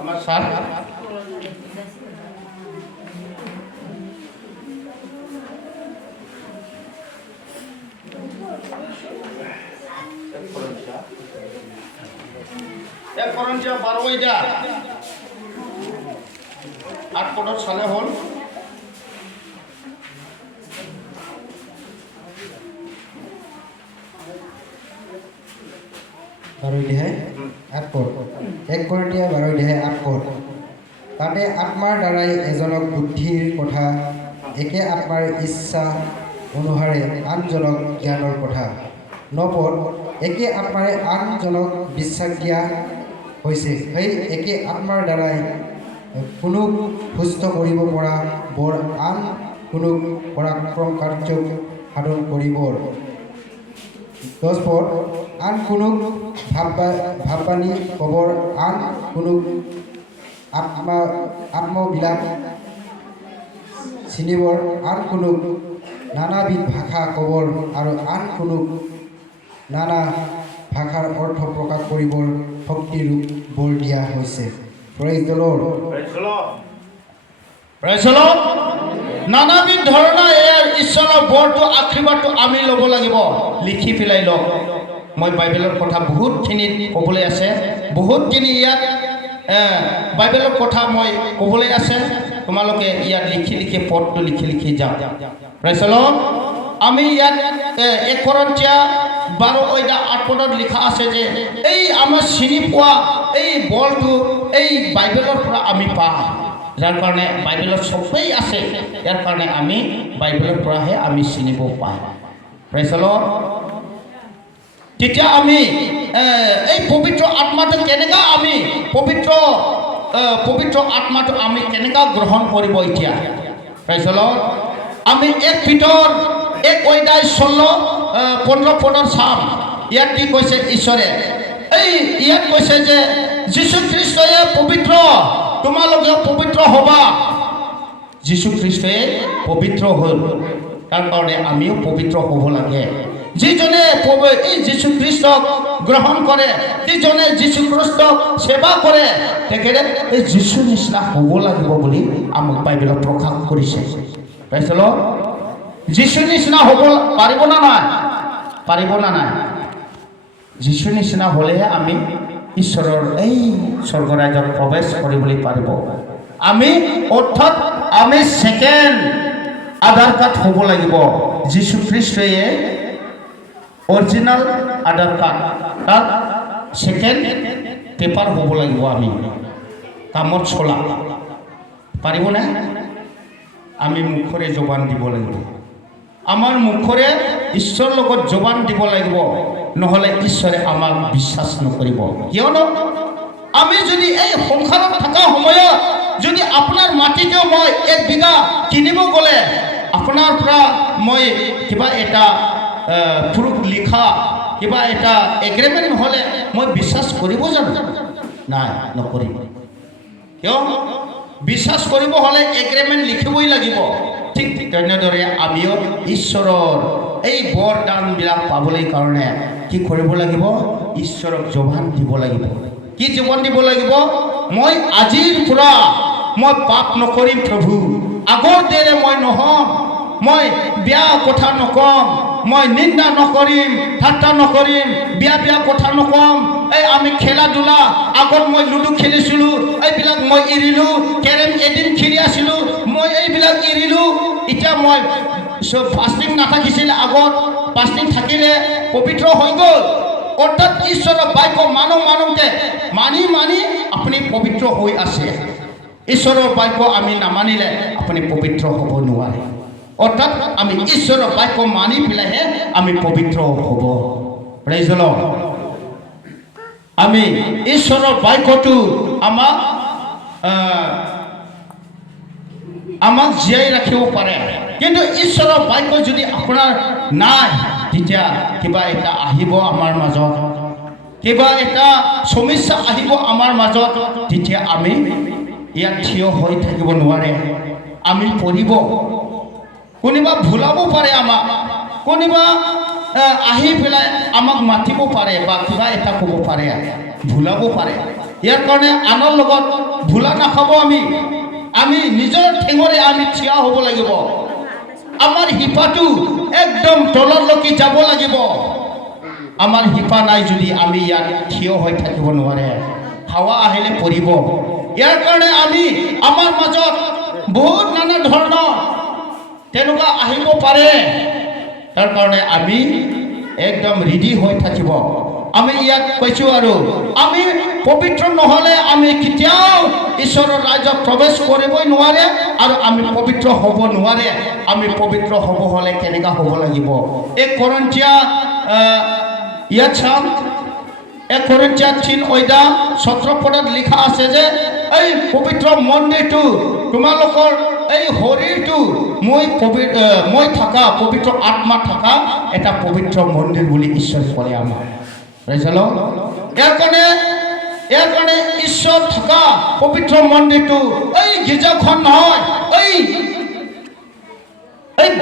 আমাৰ ছাৰ Korinther 12 অধ্যায় 8 পদত চালে হ'ল তাতে আত্মাৰ দ্বাৰাই এজনক বুদ্ধিৰ কথা একে আত্মাৰ ইচ্ছা অনুসাৰে আনজনক জ্ঞানৰ কথা 9 পদ একে আত্মাৰে আনজনক বিশ্বাস দিয়া হৈছে সেই একে আত্মাৰ দ্বাৰাই কোনো সুস্থ কৰিব পৰা বৰ আন কোনো পৰাক্ৰম কাৰ্য সাধন কৰিব 10 পদ আন কোনো ভাববাণী কবৰ আন কোনো আত্মবিলাক চিনিবৰ আন কোনো নানাবিধ ভাষা কবৰ আৰু আন কোনো নানা ভাষাৰ অৰ্থ প্ৰকাশ কৰিবৰ শক্তিৰ বল দিয়া হৈছে praise the lord. Praise the lord. নানাবিধ ধৰণৰ এই ঈশ্বৰৰ বৰটো আশীৰ্বাদটো আমি ল'ব লাগিব। লিখি পেলাই লওক। মই বাইবেলৰ কথা বহুতখিনি ক'বলৈ আছে, বহুতখিনি ইয়াত বাইবেলৰ কথা মই ক'বলৈ আছে। তোমালোকে ইয়াত লিখি লিখি পদটো লিখি লিখি যাওক। Praise the lord. আমি ইয়াত 1 কৰিন্থিয়া 12:8 লিখা আছে যে এই আমাৰ চিনি পোৱা এই বলটো এই বাইবেলৰ পৰা আমি পাওঁ, যাৰ কাৰণে বাইবেলত চবেই আছে, ইয়াৰ কাৰণে আমি বাইবেলৰ পৰাহে আমি চিনিব পাওঁ। Praise the lord. তেতিয়া আমি এই পবিত্ৰ আত্মাটো কেনেকৈ আমি পবিত্ৰ আত্মাটো আমি কেনেকৈ গ্ৰহণ কৰিব এতিয়া। Praise the lord. আমি 1 পিতৰ 1:16-15 পদৰ চাম। ইয়াত কি কৈছে ঈশ্বৰে? ইয়াত কৈছে যে যীশু খ্ৰীষ্টই পবিত্ৰ, তোমালোকেও পবিত্ৰ হ'বা। যীশু খ্ৰীষ্টই পবিত্ৰ হ'ল, তাৰ কাৰণে আমিও পবিত্ৰ হ'ব লাগে। যিজনে এই যীশু খ্ৰীষ্টক গ্ৰহণ কৰে, যিজনে যীশু খ্ৰীষ্টক সেৱা কৰে, তেখেতে এই যীশু নিচিনা হ'ব লাগিব বুলি আমাক বাইবেলত প্ৰকাশ কৰিছে। Praise the lord. যীশু নিচিনা হ'ব পাৰিব না নাই? পাৰিব না নাই? যীশু নিচিনা হ'লেহে আমি ঈশ্বৰৰ এই স্বৰ্গৰাজ্যত প্ৰৱেশ কৰিবলৈ পাৰিব। আমি অৰ্থাৎ আমি ছেকেণ্ড আধাৰ কাৰ্ড হ'ব লাগিব। যীশু খ্ৰীষ্টই অৰিজিনেল আধাৰ কাৰ্ড, তাত ছেকেণ্ড পেপাৰ হ'ব লাগিব। আমি কামত চলা পাৰিবনে? আমি মুখৰে জবান দিব লাগিব। আমাৰ মুখৰে ঈশ্বৰৰ লগত জবান দিব লাগিব, নহ'লে ঈশ্বৰে আমাক বিশ্বাস নকৰিব। কিয়নো আমি যদি এই সংসাৰত থকা সময়ত যদি আপোনাৰ মাটিতেও মই 1 বিঘা কিনিব গ'লে আপোনাৰ পৰা মই কিবা এটা প্ৰুফ লিখা কিবা এটা এগ্ৰিমেণ্ট নহ'লে মই বিশ্বাস কৰিব জানো? নাই, নকৰিম। কিয়? বিশ্বাস কৰিব হ'লে এগ্ৰিমেণ্ট লিখিবই লাগিব। ঠিক তেনেদৰে আমিও ঈশ্বৰৰ এই বৰদানবিলাক পাবলৈ কাৰণে কি কৰিব লাগিব? ঈশ্বৰক জবান দিব লাগিব। কি জবান দিব লাগিব? মই আজিৰ পৰা মই পাপ নকৰিম প্ৰভু, আগৰ দৰে মই নহ'ম, মই বেয়া কথা নকম, মই নিন্দা নকৰিম, ঠাট্টা নকৰিম, বেয়া কথা নকম। এই আমি খেলা ধূলা আগত মই লুডু খেলিছিলোঁ, এইবিলাক মই এৰিলোঁ। কেৰম এদিন খেলি আছিলোঁ, মই এইবিলাক এৰিলোঁ। এতিয়া মই ফাষ্টিং নাথাকিছিল, আগত ফাষ্টিং থাকিলে পবিত্ৰ হৈ গ'ল। অৰ্থাৎ ঈশ্বৰৰ বাক্য মানুহে মানি আপুনি পবিত্ৰ হৈ আছে। ঈশ্বৰৰ বাক্য আমি নামানিলে আপুনি পবিত্ৰ হ'ব নোৱাৰে। অৰ্থাৎ আমি ঈশ্বৰৰ বাক্য মানি পেলাইহে আমি পবিত্ৰ হ'ব। Praise the lord. আমি ঈশ্বৰৰ বাক্যটো আমাক জীয়াই ৰাখিব পাৰে। কিন্তু ঈশ্বৰৰ বাক্য যদি আপোনাৰ নাই, তেতিয়া কিবা এটা আহিব আমাৰ মাজত, কিবা এটা সমস্যা আহিব আমাৰ মাজত, তেতিয়া আমি ইয়াত থিয় হৈ থাকিব নোৱাৰে। আমি পৰিব, কোনোবা ভুলাব পাৰে আমাক, কোনোবা আহি পেলাই আমাক মাতিব পাৰে বা কিবা এটা ক'ব পাৰে, ভুলাব পাৰে। ইয়াৰ কাৰণে আনৰ লগত ভুলা নাখাব। আমি নিজৰ ঠেঙৰে আমি থিয় হ'ব লাগিব। আমাৰ শিপাটো একদম তললৈকে যাব লাগিব। আমাৰ শিপা নাই যদি আমি ইয়াত থিয় হৈ থাকিব নোৱাৰে, হাৱা আহিলে পৰিব। ইয়াৰ কাৰণে আমাৰ মাজত বহুত নানা ধৰণৰ তেনেকুৱা আহিব পাৰে। তাৰ কাৰণে আমি একদম ৰেডি হৈ থাকিব। আমি ইয়াত কৈছোঁ, আৰু আমি পবিত্ৰ নহ'লে আমি কেতিয়াও ঈশ্বৰৰ ৰাজ্যত প্ৰৱেশ কৰিবই নোৱাৰে, আৰু আমি পবিত্ৰ হ'ব নোৱাৰে। আমি পবিত্ৰ হ'ব হ'লে কেনেকুৱা হ'ব লাগিব? 1 কৰিন্থিয়া ইয়াত চাম, 1 কৰিন্থিয়া 3:17 লিখা আছে যে এই পবিত্ৰ মন্দিৰটো তোমালোকৰ এই শৰীৰটো মই থকা পবিত্ৰ আত্মা থকা এটা পবিত্ৰ মন্দিৰ বুলি ঈশ্বৰে ক'লে আমাক। Praise the lord. ইয়াৰ কাৰণে ঈশ্বৰ থকা পবিত্ৰ মন্দিৰটো এই গীৰ্জাখন নহয়, এই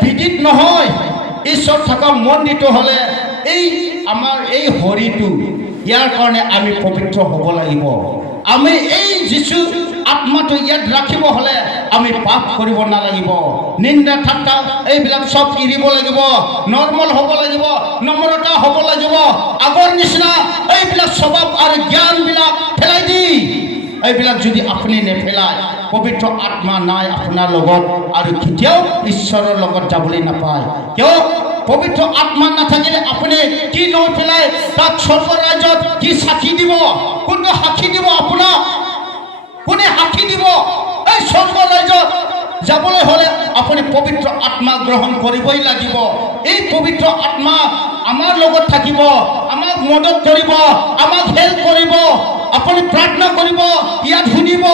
বিদিত নহয়। ঈশ্বৰ থকা মন্দিৰটো হ'লে আমাৰ এই শৰীৰটো, ইয়াৰ কাৰণে আমি পবিত্ৰ হ'ব লাগিব। আমি এই যিশু আত্মাটো ইয়াত ৰাখিব হ'লে আমি পাপ কৰিব নালাগিব, নিন্দা ঠাট্টা এইবিলাক চব এৰিব লাগিব, নৰ্মেল হ'ব লাগিব, নম্ৰতা হ'ব লাগিব, আগৰ নিচিনা এইবিলাক স্বভাৱ আৰু জ্ঞানবিলাক পেলাই দি এইবিলাক যদি আপুনি নেপেলায়, পবিত্ৰ আত্মা নাই আপোনাৰ লগত আৰু কেতিয়াও ঈশ্বৰৰ লগত যাবলৈ নাপায়। কিয়? পবিত্ৰ আত্মা নাথাকিলে আপুনি কি লৈ পেলাই তাত স্বৰ্গ ৰাজ্যত কি সাক্ষী দিব? কোনটো সাক্ষী দিব আপোনাক? কোনে সাক্ষী দিব? এই স্বৰ্গ ৰাজ্যত যাবলৈ হ'লে আপুনি পবিত্ৰ আত্মা গ্ৰহণ কৰিবই লাগিব। এই পবিত্ৰ আত্মা আমাৰ লগত থাকিব, আমাক মদত কৰিব, আমাক হেল্প কৰিব। আপুনি প্ৰাৰ্থনা কৰিব, ইয়াত শুনিব,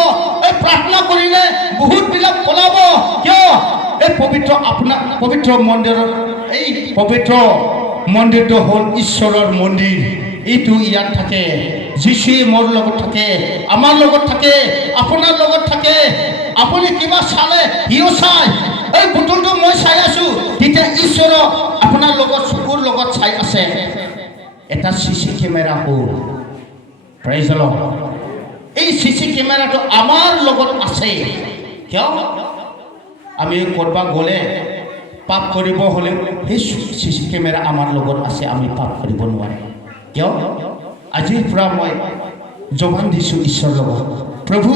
এই প্ৰাৰ্থনা কৰিলে বহুতবিলাক পলাব। কিয়? এই পবিত্ৰ আপোনাৰ পবিত্ৰ মন্দিৰৰ এই পবিত্ৰ মন্দিৰটো হ'ল ঈশ্বৰৰ মন্দিৰ। এইটো ইয়াত থাকে, যিশুৱে মোৰ লগত থাকে, আমাৰ লগত থাকে, আপোনাৰ লগত থাকে। আপুনি কিবা চালে সিও চাই, এই বুটলটো মই চাই আছো, তেতিয়া ঈশ্বৰ আপোনাৰ লগত চকুৰ লগত চাই আছে। এটা চিচি কেমেৰা হ'ল, প্ৰেইজ দ্য লৰ্ড। এই চিচি কেমেৰাটো আমাৰ লগত আছে। কিয়? আমি কৰবাত গ'লে পাপ কৰিব হ'লে সেই চিচি কেমেৰা আমাৰ লগত আছে, আমি পাপ কৰিব নোৱাৰিম। কিয়? আজিৰ পৰা মই জবান দিছোঁ ঈশ্বৰৰ লগত, প্ৰভু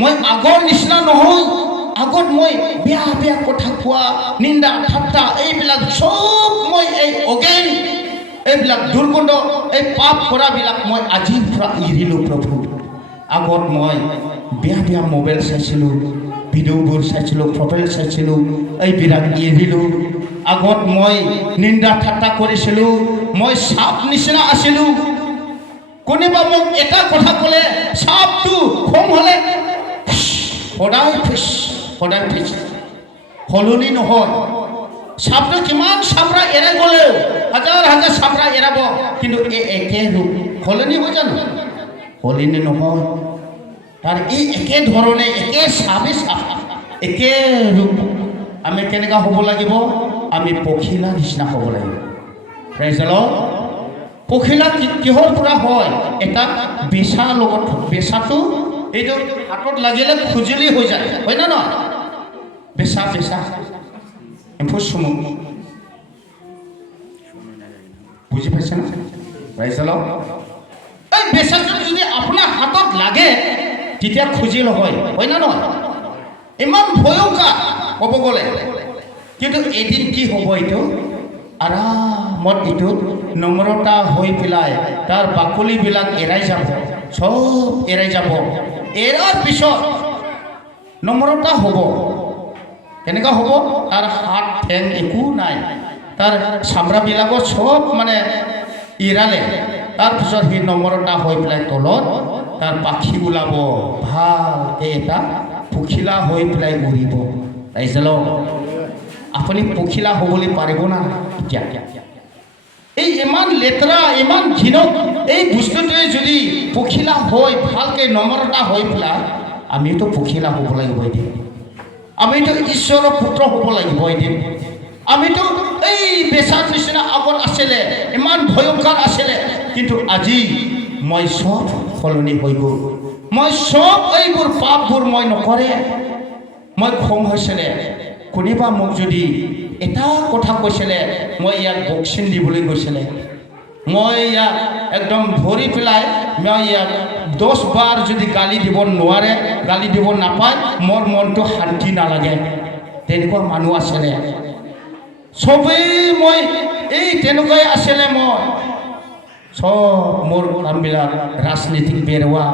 মই আগৰ নিচিনা নহয়। আগত মই বেয়া বেয়া কথা কোৱা, নিন্দা ঠাট্টা এইবিলাক চব মই এই অজ্ঞান এইবিলাক দুৰ্গন্ধ এই পাপ কৰাবিলাক মই আজিৰ পৰা এৰিলোঁ প্ৰভু। আগত মই বেয়া বেয়া মোবাইল চাইছিলোঁ, ভিডিঅ'বোৰ চাইছিলোঁ, প্ৰফাইল চাইছিলোঁ, এইবিলাক এৰিলোঁ। আগত মই নিন্দা ঠাট্টা কৰিছিলোঁ, মই সাপ নিচিনা আছিলোঁ। কোনোবা মোক এটা কথা ক'লে সাপটো খং হ'লে সদায় ফিচ সলনি নহয়। সাপটো কিমান চামৰা এৰাই গ'লেও হাজাৰ হাজাৰ চামৰা এৰাব, কিন্তু এই একে ৰূপ সলনি হৈ জানো? সলনি নহয়। তাৰ এই একে ধৰণে একে চাপে চাপ, একে ৰূপ। আমি কেনেকুৱা হ'ব লাগিব? আমি পখিলা নিচিনা হ'ব লাগিব। Praise the lord. পখিলা কিহৰ পৰা হয়? এটা বেচা লগত, বেচাটো এইটো হাতত লাগিলে খুজলি হৈ যায়, হয় না নহয়? বেচা এম্ফৌ চুমু, বুজি পাইছে না? Praise the lord. এই বেচাটো যদি আপোনাৰ হাতত লাগে তেতিয়া খুজিল হয়, হয় না নহয়? ইমান ভয়ংকৰ ক'ব গ'লে। কিন্তু এদিন কি হ'ব? এইটো আৰামত এইটো নম্ৰতা হৈ পেলাই তাৰ বাকলিবিলাক এৰাই যাব, চব এৰাই যাব। এৰাৰ পিছত নম্ৰতা হ'ব। কেনেকুৱা হ'ব? তাৰ হাত ঠেং একো নাই, তাৰ চামৰাবিলাকো চব মানে এৰালে। তাৰপিছত সি নম্ৰতা হৈ পেলাই তলত তাৰ পাখি ওলাব, ভালকৈ এটা পখিলা হৈ পেলাই উৰিব। Praise the lord. আপুনি পখিলা হ'বলৈ পাৰিব না? এতিয়া এই ইমান লেতেৰা, ইমান ঘিনক এই বস্তুটোৱে যদি পখিলা হৈ ভালকৈ নম্ৰতা হৈ পেলাই, আমিতো পখিলা হ'ব লাগিব এদিন। আমিতো ঈশ্বৰৰ পুত্ৰ হ'ব লাগিব এদিন। আমিতো এই বেচাৰ নিচিনা আগত আছিলে, ইমান ভয়ংকৰ আছিলে, কিন্তু আজি মই চব সলনি হৈ গ'ল। মই চব এইবোৰ পাপবোৰ মই নকৰে। মই খং হৈছিলে, কোনোবা মোক যদি এটা কথা কৈছিলে, মই ইয়াক বক্সিং দিবলৈ গৈছিলে, মই ইয়াক একদম ধৰি পেলাই মই ইয়াক 10 বাৰ যদি গালি দিব নোৱাৰে, গালি দিব নাপায়, মোৰ মনটো শান্তি নালাগে। তেনেকুৱা মানুহ আছিলে। চবেই মই এই তেনেকুৱাই আছিলে। মই চব মোৰ কামবিলাক ৰাজনীতিক বেৰুৱা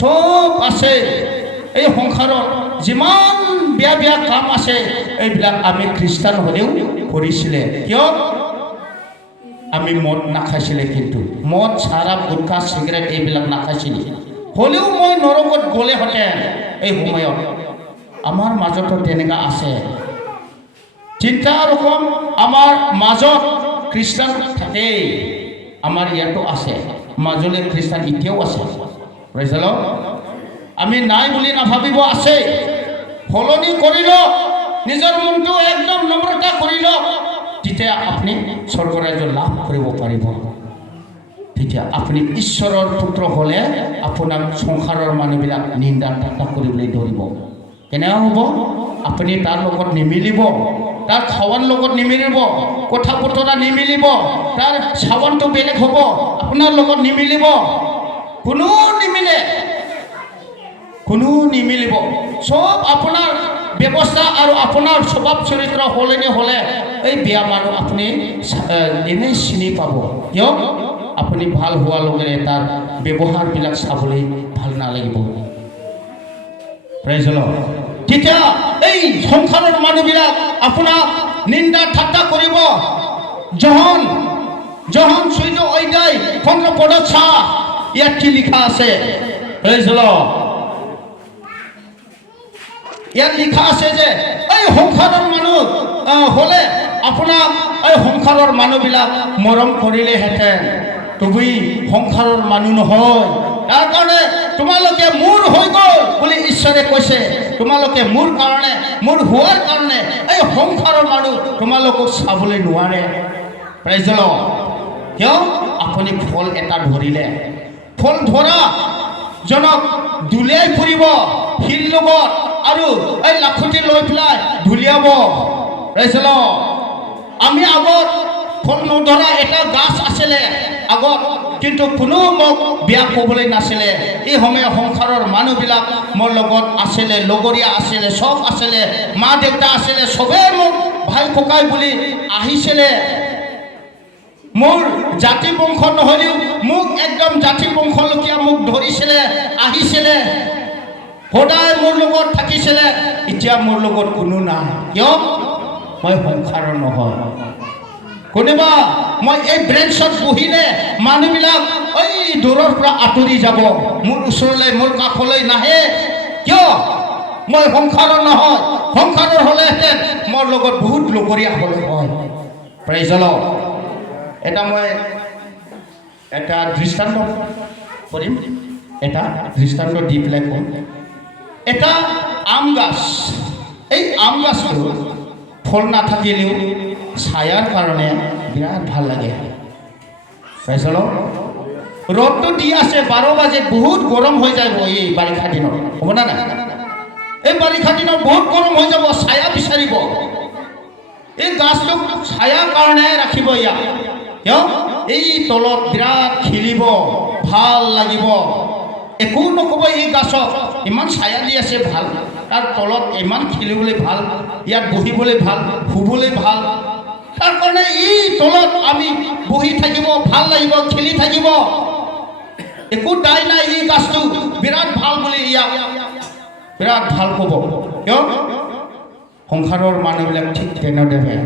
চব আছে। এই সংসাৰত যিমান বেয়া বেয়া কাম আছে এইবিলাক আমি খ্ৰীষ্টান হ'লেও কৰিছিলে। কিয়? আমি মদ নাখাইছিলে, কিন্তু মদ, চাৰাপ, গুটখা, চিগাৰেট এইবিলাক নাখাইছিলে। হ'লেও মই নৰকত গ'লেহেঁতেন এই সময়ত। আমাৰ মাজতো তেনেকুৱা আছে। চিন্তা ৰকম আমাৰ মাজত খ্ৰীষ্টান থাকেই, আমাৰ ইয়াতো আছে, মাজুলীৰ খ্ৰীষ্টান এতিয়াও আছে। Praise the lord. আমি নাই বুলি নাভাবিব, আছে। সলনি কৰি লওক, নিজৰ মনটো একদম নম্ৰতা কৰি লওক, তেতিয়া আপুনি স্বৰ্গ ৰাজ্য লাভ কৰিব পাৰিব। তেতিয়া আপুনি ঈশ্বৰৰ পুত্ৰ হ'লে আপোনাক সংসাৰৰ মানুহবিলাক নিন্দা ঠাট্টা কৰিবলৈ ধৰিব। কেনেকুৱা হ'ব? আপুনি তাৰ লগত নিমিলিব, তাৰ খাৱাৰ লগত নিমিলিব, কথা বতৰা নিমিলিব, তাৰ চাৱনটো বেলেগ হ'ব, আপোনাৰ লগত নিমিলিব, কোনো নিমিলিব। চব আপোনাৰ ব্যৱস্থা আৰু আপোনাৰ স্বভাৱ চৰিত্ৰ সলনি হ'লে এই বেয়া মানুহ আপুনি এনেই চিনি পাব। কিয়? আপুনি ভাল হোৱাৰ লগে তাৰ ব্যৱহাৰবিলাক চাবলৈ ভাল নালাগিব। Praise the lord. তেতিয়া এই সংসাৰৰ মানুহবিলাক আপোনাক নিন্দা ঠাট্টা কৰিব। জহন 14 অধ্যায় 15 পদত চা, ইয়াত কি লিখা আছে? Praise the lord. ইয়াত লিখা আছে যে এই সংসাৰৰ মানুহ হ'লে আপোনাক এই সংসাৰৰ মানুহবিলাক মৰম কৰিলেহেঁতেন। তুমি সংসাৰৰ মানুহ নহয়, তাৰ কাৰণে তোমালোকে মোৰ হৈ গ'ল বুলি ঈশ্বৰে কৈছে। তোমালোকে মোৰ কাৰণে, মোৰ হোৱাৰ কাৰণে এই সংসাৰৰ মানুহ তোমালোকক চাবলৈ নোৱাৰে। Praise the lord. কিয়? আপুনি ফল এটা ধৰিলে, ফল ধৰা জনক দুলিয়াই ফুৰিব শিল লগত আৰু এই লাখুটি লৈ পেলাই ধুলিয়াব। Praise the lord. আমি আগত ফল নধৰা এটা গাছ আছিলে আগত, কিন্তু কোনো মোক বেয়া ক'বলৈ নাছিলে। এই সময়ে সংসাৰৰ মানুহবিলাক মোৰ লগত আছিলে, লগৰীয়া আছিলে, চব আছিলে, মা দেউতা আছিলে, চবেই মোক ভাই ককাই বুলি আহিছিলে। মোৰ জাতি বংশ নহ'লেও মোক একদম জাতি বংশলৈকে মোক ধৰিছিলে, আহিছিলে, সদায় মোৰ লগত থাকিছিলে। এতিয়া মোৰ লগত কোনো নাই। কিয়? মই সংসাৰৰ নহয়। কোনোবা মই এই ব্ৰেঞ্চত বহিলে মানুহবিলাক এই দূৰৰ পৰা আঁতৰি যাব, মোৰ ওচৰলৈ, মোৰ কাষলৈ নাহে। কিয়? মই সংসাৰৰ নহয়। সংসাৰৰ হ'লেহেঁতেন মোৰ লগত বহুত লগৰীয়া হ'লে হয়। Praise the lord. মই এটা দৃষ্টান্ত কৰিম, এটা দৃষ্টান্ত দি পেলাই কম। এটা আম গাছ, এই আম গাছটো ফল নাথাকিলেও ছায়াৰ কাৰণে বিৰাট ভাল লাগে। Praise the lord. ৰ'দটো দি আছে 12 বাজিত, বহুত গৰম হৈ যাব এই বাৰিষা দিনত, হ'ব না নাই? এই বাৰিষা দিনত বহুত গৰম হৈ যাব, ছায়া বিচাৰিব। এই গাছটোক ছায়াৰ কাৰণে ৰাখিব ইয়াক। কিয়? এই তলত বিৰাট খেলিব, ভাল লাগিব, একো নক'ব। এই গাছক ইমান ছায়া দি আছে, ভাল, তাৰ তলত ইমান খেলিবলৈ ভাল, ইয়াত বহিবলৈ ভাল, শুবলৈ ভাল, তাৰ কাৰণে এই তলত আমি বহি থাকিব, ভাল লাগিব, খেলি থাকিব, একো দায় নাই। এই গাছটো বিৰাট ভাল বুলি ইয়াক বিৰাট ভাল ক'ব। কিয়? সংসাৰৰ মানুহবিলাক ঠিক তেনেদৰে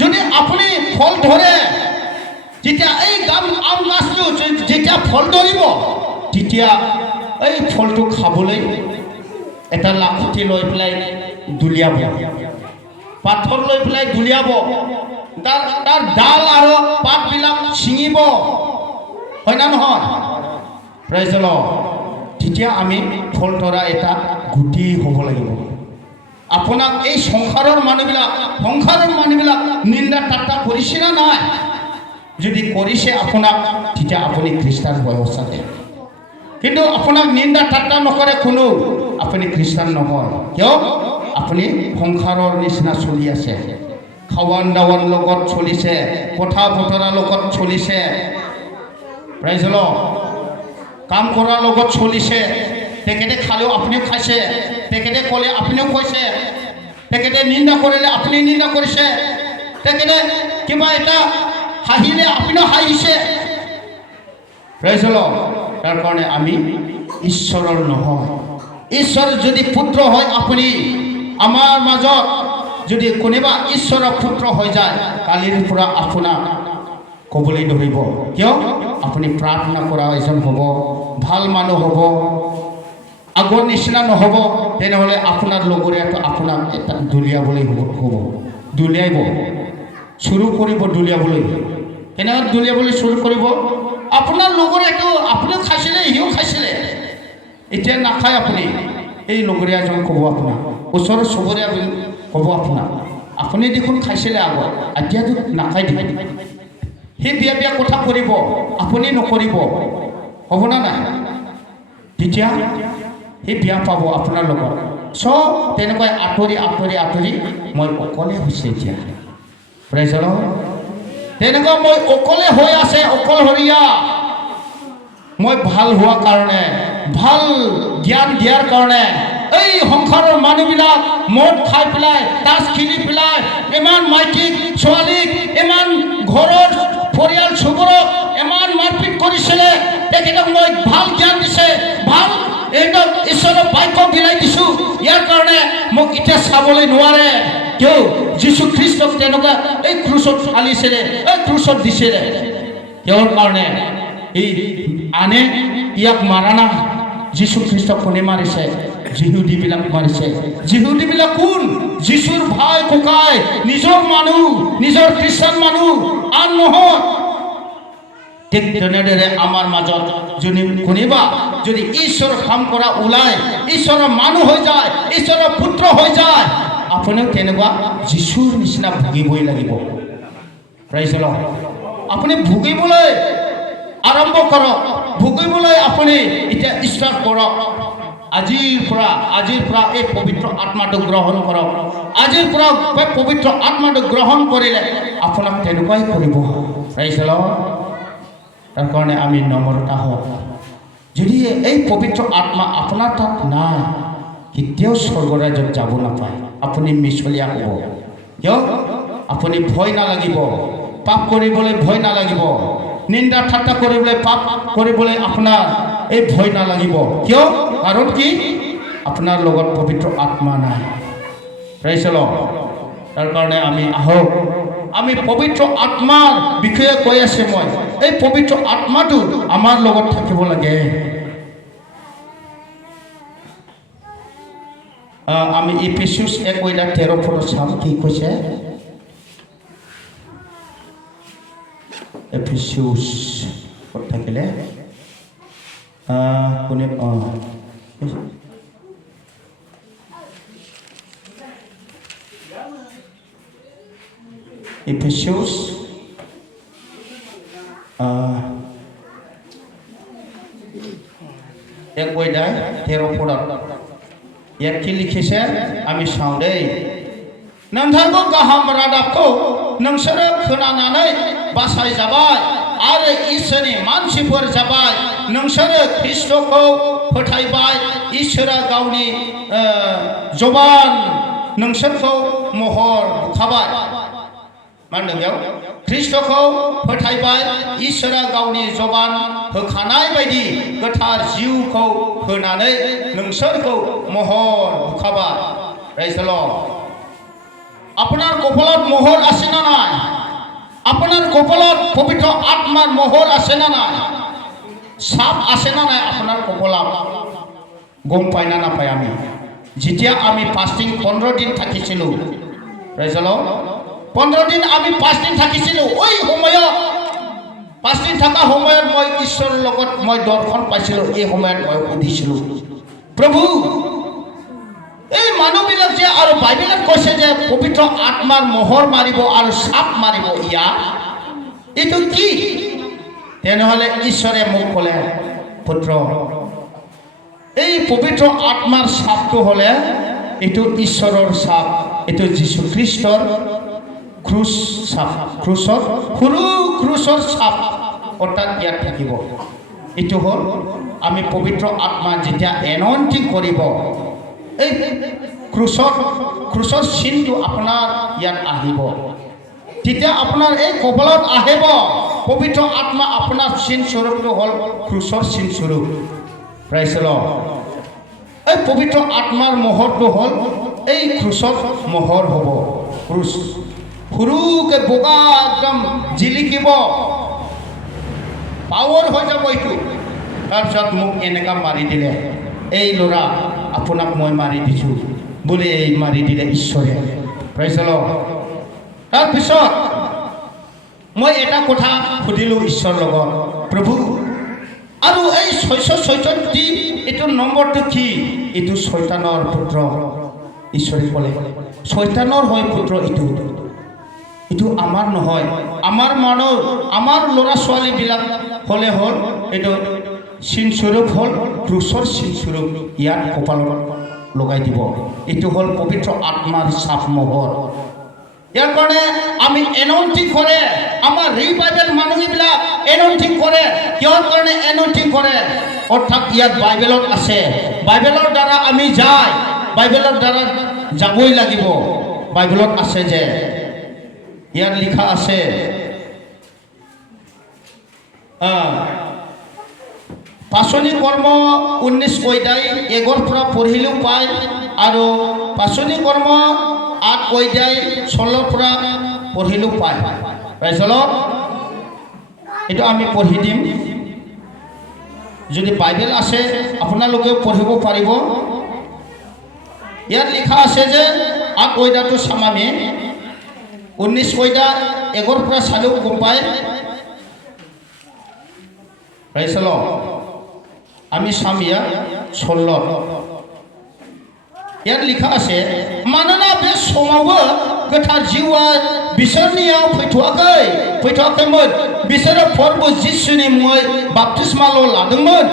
যদি আপুনি ফল ধৰে, যেতিয়া এই আম গাছটো যেতিয়া ফল ধৰিব, তেতিয়া এই ফলটো খাবলৈ এটা লাখুটি লৈ পেলাই দুলিয়াব, পাথৰ লৈ পেলাই দুলিয়াব, তাৰ ডাল আৰু পাতবিলাক ছিঙিব, হয় না নহয়? Praise the lord. তেতিয়া আমি ফল ধৰা এটা গুটি হ'ব লাগিব। আপোনাক এই সংসাৰৰ মানুহবিলাক নিন্দা ঠাট্টা কৰিছে না নাই? যদি কৰিছে আপোনাক, তেতিয়া আপুনি খ্ৰীষ্টান হয় সঁচাতে। কিন্তু আপোনাক নিন্দা ঠাট্টা নকৰে কোনো, আপুনি খ্ৰীষ্টান নহয়। কিয়? আপুনি সংসাৰৰ নিচিনা চলি আছে, খাৱান দাৱান লগত চলিছে, কথা বতৰাৰ লগত চলিছে, প্ৰেইজ দ্য লৰ্ড। কাম কৰাৰ লগত চলিছে। তেখেতে খালেও আপুনিও খাইছে, তেখেতে ক'লে আপুনিও কৈছে, তেখেতে নিন্দা কৰিলে আপুনি নিন্দা কৰিছে, তেখেতে কিবা এটা হাঁহিলে আপুনিও হাঁহিছে। Praise the lord. তাৰ কাৰণে আমি ঈশ্বৰৰ নহয়। ঈশ্বৰ যদি পুত্ৰ হয় আপুনি, আমাৰ মাজত যদি কোনোবা ঈশ্বৰৰ পুত্ৰ হৈ যায়, কালিৰ পৰা আপোনাক ক'বলৈ ধৰিব। কিয়? আপুনি প্ৰাৰ্থনা কৰা এজন হ'ব, ভাল মানুহ হ'ব, আগৰ নিচিনা নহ'ব। তেনেহ'লে আপোনাৰ লগৰীয়াটো আপোনাক এটা দুলিয়াবলৈ হ'ব, দুলিয়াব, চুৰু কৰিব দুলিয়াবলৈ। কেনেকৈ দুলিয়াবলৈ চুৰু কৰিব? আপোনাৰ লগৰীয়াটো আপুনিও খাইছিলে, সিও খাইছিলে, এতিয়া নাখায় আপুনি। এই লগৰীয়াজন ক'ব আপোনাক, ওচৰৰ চুবুৰীয়া ক'ব আপোনাক, আপুনি দেখোন খাইছিলে আগত, এতিয়াতো নাখায় দেখোন। সেই বিয়া কথা কৰিব আপুনি নকৰিব হ'ব না নাই তেতিয়া সেই বিয়া পাব আপোনাৰ লগত চব তেনেকৈ আঁতৰি মই অকলে হৈছে এতিয়া প্ৰেজ দ্য লৰ্ড তেনেকুৱা মই অকলে হৈ আছে অকলশৰীয়া মই ভাল হোৱাৰ কাৰণে ভাল জ্ঞান দিয়াৰ কাৰণে এই সংসাৰৰ মানুহবিলাক মদ খাই পেলাই তাচ খেলি পেলাই ইমান মাইকীক ছোৱালীক ইমান ঘৰৰ পৰিয়াল চুবুৰক ইমান মাৰপিট কৰিছিলে তেখেতক মই ভাল জ্ঞান দিছে ভাল একদম ঈশ্বৰৰ বাক্য বিলাই দিছোঁ ইয়াৰ কাৰণে মোক এতিয়া চাবলৈ নোৱাৰে কিয় যীশু খ্ৰীষ্টক তেনেকুৱা এই ক্ৰুচত ফালিছিলে এই ক্ৰুচত দিছিলে কিহৰ কাৰণে এই আনে ইয়াক মাৰা নাই যীশু খ্ৰীষ্টক কোনে মাৰিছে যিহুদীবিলাক মাৰিছে যিহুদীবিলাক কোন যীশুৰ ভাই ককাই নিজৰ মানুহ নিজৰ খ্ৰীষ্টান মানুহ আন নহয় ঠিক তেনেদৰে আমাৰ মাজত যদি কোনোবা যদি ঈশ্বৰৰ কাম কৰা ওলাই ঈশ্বৰৰ মানুহ হৈ যায় ঈশ্বৰৰ পুত্ৰ হৈ যায় আপুনিও তেনেকুৱা যীশুৰ নিচিনা ভুগিবই লাগিব প্ৰেজ দ্য লৰ্ড আপুনি ভুগিবলৈ আৰম্ভ কৰক ভুগিবলৈ আপুনি এতিয়া ষ্টাৰ্ট কৰক আজিৰ পৰা এই পবিত্ৰ আত্মাটো গ্ৰহণ কৰক আজিৰ পৰা পবিত্ৰ আত্মাটো গ্ৰহণ কৰিলে আপোনাক তেনেকুৱাই কৰিব প্ৰেজ দ্য লৰ্ড তাৰ কাৰণে আমি নম্ৰতা হওক যদি এই পবিত্ৰ আত্মা আপোনাৰ তাত নাই কেতিয়াও স্বৰ্গৰাজ্যত যাব নাপায় আপুনি মিছলীয়া হ'ব কিয় আপুনি ভয় নালাগিব পাপ কৰিবলৈ ভয় নালাগিব নিন্দা ঠাট্টা কৰিবলৈ পাপ কৰিবলৈ আপোনাৰ এই ভয় নালাগিব কিয় কাৰণ কি আপোনাৰ লগত পবিত্ৰ আত্মা নাই প্ৰেজ দ্য লৰ্ড তাৰ কাৰণে আমি আহক আমি পবিত্ৰ আত্মাৰ বিষয়ে কৈ আছে মই এই পবিত্ৰ আত্মাটো আমাৰ লগত থাকিব লাগে আমি এফেছুছ 1:13 চাম কি কৈছে এফেছুছ ক'ত থাকিলে কোনে এফেছুছ এক অধ্যায় 13 ইয়াত কি লিখিছে আমি চাওঁ দেই नोंथांखौ गाहाम रादाबखौ नोंसोरो खोनानानै बासायजाबाय आरो इसोरनि मानसिफोर जाबाय नोंसोरो ख्रिस्टखौ फोथायबाय इसोरा गावनि जबान नोंसोरखौ महर बुखाबाय मा होनदों बेयाव ख्रिस्टखौ फोथायबाय इसोरा गावनि जबान होखानाय बायदि गोथार जिउखौ होनानै नोंसोरखौ महर बुखाबाय प्रेज द्য लर्ड আপোনাৰ কপালত মোহৰ আছে না নাই আপোনাৰ কপালত পবিত্ৰ আত্মাৰ মোহৰ আছে না নাই সাপ আছে না নাই আপোনাৰ কপালত গম পাই না নাপায় আমি যেতিয়া আমি ফাস্টিং 15 দিন থাকিছিলোঁ প্ৰেজ দ্য লৰ্ড 15 দিন আমি ফাস্টিং থাকিছিলোঁ ওই সময়ত ফাস্টিং থকা সময়ত মই ঈশ্বৰৰ লগত মই দৰ্শন পাইছিলোঁ এই সময়ত মই সুধিছিলোঁ প্ৰভু এই মানুহবিলাক যে আৰু বাইবেলত কৈছে যে পবিত্ৰ আত্মাৰ মোহৰ মাৰিব আৰু সাপ মাৰিব ইয়াক এইটো কি তেনেহ'লে ঈশ্বৰে মোক ক'লে পুত্ৰ এই পবিত্ৰ আত্মাৰ সাপটো হ'লে এইটো ঈশ্বৰৰ সাপ এইটো যীশু খ্ৰীষ্টৰ ক্ৰুচ সাপ ক্ৰুচৰ সৰু ক্ৰুচৰ সাপ অৰ্থাৎ ইয়াত থাকিব এইটো হ'ল আমি পবিত্ৰ আত্মা যেতিয়া এনয়ন্টিং কৰিব এই ক্ৰুচৰ চিনটো আপোনাৰ ইয়াত আহিব তেতিয়া আপোনাৰ এই কপালত আহিব পবিত্ৰ আত্মা আপোনাৰ চিন স্বৰূপটো হ'ল ক্ৰুচৰ চিন স্বৰূপ প্ৰেজ দ্য লৰ্ড এই পবিত্ৰ আত্মাৰ মোহৰটো হ'ল এই ক্ৰুচৰ মোহৰ হ'ব ক্ৰুচ সৰুকে বগা একদম জিলিকিব পাৱাৰ হৈ যাব এইটো তাৰপিছত মোক এনেকুৱা মাৰি দিলে এই ল'ৰা আপোনাক মই মাৰি দিছোঁ বুলি এই মাৰি দিলে ঈশ্বৰে প্ৰেজ দ্য লৰ্ড তাৰপিছত মই এটা কথা সুধিলোঁ ঈশ্বৰৰ লগত প্ৰভু আৰু এই 666 এইটো নম্বৰটো কি এইটো শয়তানৰ পুত্ৰ ঈশ্বৰে ক'লে শয়তানৰ হয় পুত্ৰ এইটো এইটো আমাৰ নহয়, আমাৰ মানুহ, আমাৰ ল'ৰা ছোৱালীবিলাক হ'লে হ'ল এইটো চিনস্বৰূপ হ'ল ক্ৰুচৰ চিনস্বৰূপ ইয়াত কপালত লগাই দিব। এইটো হ'ল পবিত্ৰ আত্মাৰ চাপ মোহৰ। ইয়াৰ কাৰণে আমি এনাউন্সিং কৰে, আমাৰ ৰিভাইভেল মানুহবিলাক এনাউন্সিং কৰে। কিহৰ কাৰণে এনাউন্সিং কৰে? অৰ্থাৎ ইয়াত বাইবেলত আছে, বাইবেলৰ দ্বাৰা আমি যাই, বাইবেলৰ দ্বাৰা যাবই লাগিব। বাইবেলত আছে যে ইয়াত লিখা আছে পাচনি কৰ্ম 19 অধ্যায় 1 পৰা পঢ়িলেও পায়, আৰু পাচনি কৰ্ম 8 অধ্যায় 16 পৰা পঢ়িলেও পায়। চলো এইটো আমি পঢ়ি দিম। যদি বাইবেল আছে আপোনালোকেও পঢ়িব পাৰিব। ইয়াত লিখা আছে যে 8 অধ্যায়টো চাম আমি, 19 অধ্যায় 1 পৰা চালেও গম পায়। চলো আমি চাম ইয়াত 16। ইয়াত लिखा আছে, मानोना बे समावबो गोथार जिउआ बिसोरनियाव फैथ'वाखैमोन। बिसोरो प्रभु जिसुनि मुङै बाप्तिस्माल' लादोंमोन।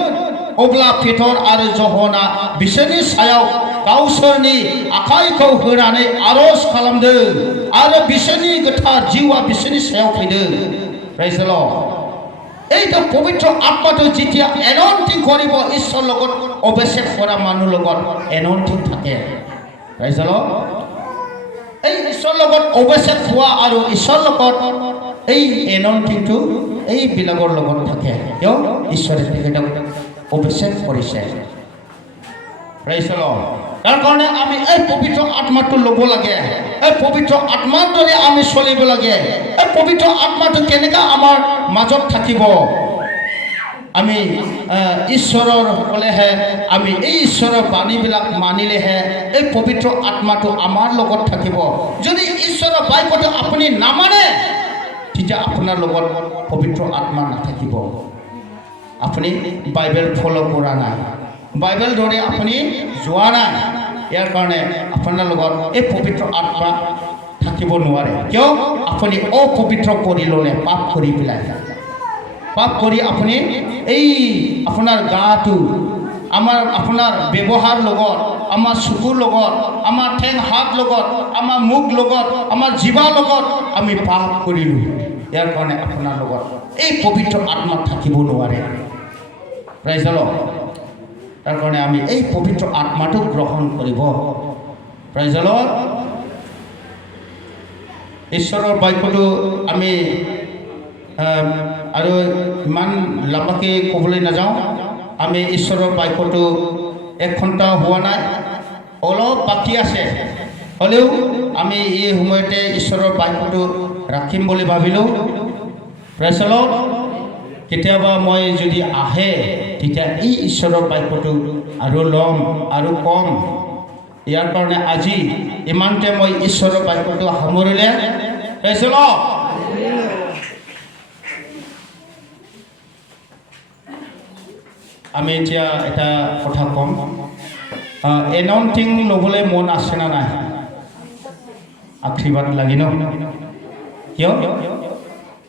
अब्ला पीटर आरो जहना बिसोरनि सायाव गावसोरनि आखाइखौ होनानै आरज खालामदों आरो बिसोरनि गोथार जिउआ बिसोरनि सायाव फैदों। Praise the lord. এইটো পবিত্ৰ আত্মাটো যেতিয়া এনাউন্সিং কৰিব, ঈশ্বৰৰ লগত অভিষেক কৰা মানুহ লগত এনাউন্সিং থাকে। প্ৰেজ দ লৰ্ড। এই ঈশ্বৰৰ লগত অভিষেক হোৱা আৰু ঈশ্বৰৰ লগত এই এনাউন্সিংটো এইবিলাকৰ লগত থাকে। কিয়? ঈশ্বৰে তেখেতক অভিষেক কৰিছে। প্ৰেজ দ লৰ্ড। তাৰ কাৰণে আমি এই পবিত্ৰ আত্মাটো ল'ব লাগে, এই পবিত্ৰ আত্মাৰ দৰে আমি চলিব লাগে। এই পবিত্ৰ আত্মাটো কেনেকৈ আমাৰ মাজত থাকিব? আমি ঈশ্বৰৰ ক'লেহে, আমি এই ঈশ্বৰৰ বাণীবিলাক মানিলেহে এই পবিত্ৰ আত্মাটো আমাৰ লগত থাকিব। যদি ঈশ্বৰৰ বাক্যটো আপুনি নামানে, তেতিয়া আপোনাৰ লগত পবিত্ৰ আত্মা নাথাকিব। আপুনি বাইবেল ফ'ল' কৰা নাই, বাইবেল দৰে আপুনি যোৱা নাই। ইয়াৰ কাৰণে আপোনাৰ লগত এই পবিত্ৰ আত্মা থাকিব নোৱাৰে। কিয়? আপুনি অপবিত্ৰ কৰি ল'লে, পাপ কৰি পেলাই, পাপ কৰি আপুনি এই আপোনাৰ গাটো, আপোনাৰ ব্যৱহাৰ লগত, আমাৰ চকুৰ লগত, আমাৰ ঠেং হাত লগত, আমাৰ মুখ লগত, আমাৰ জিভাৰ লগত আমি পাপ কৰিলোঁ। ইয়াৰ কাৰণে আপোনাৰ লগত এই পবিত্ৰ আত্মা থাকিব নোৱাৰে। প্ৰেজ দ লৰ্ড। তাৰ কাৰণে আমি এই পবিত্ৰ আত্মাটো গ্ৰহণ কৰিব। প্ৰেজ দ লৰ্ড। ঈশ্বৰৰ বাক্যটো আমি আৰু ইমান লম্বাকৈ ক'বলৈ নাযাওঁ। আমি ঈশ্বৰৰ বাক্যটো 1 ঘণ্টা হোৱা নাই, অলপ বাকী আছে। হ'লেও আমি এই সময়তে ঈশ্বৰৰ বাক্যটো ৰাখিম বুলি ভাবিলোঁ। প্ৰেজ দ লৰ্ড। কেতিয়াবা মই যদি আহে, তেতিয়া এই ঈশ্বৰৰ বাক্যটো আৰু ল'ম আৰু কম। ইয়াৰ কাৰণে আজি ইমানতে মই ঈশ্বৰৰ বাক্যটো সামৰিলে। প্ৰেজ দ লৰ্ড। আমি এতিয়া এটা কথা ক'ম। এনাউন্সিং ল'বলৈ মন আছে না নাই? আশীৰ্বাদ লাগে ন? কিয়?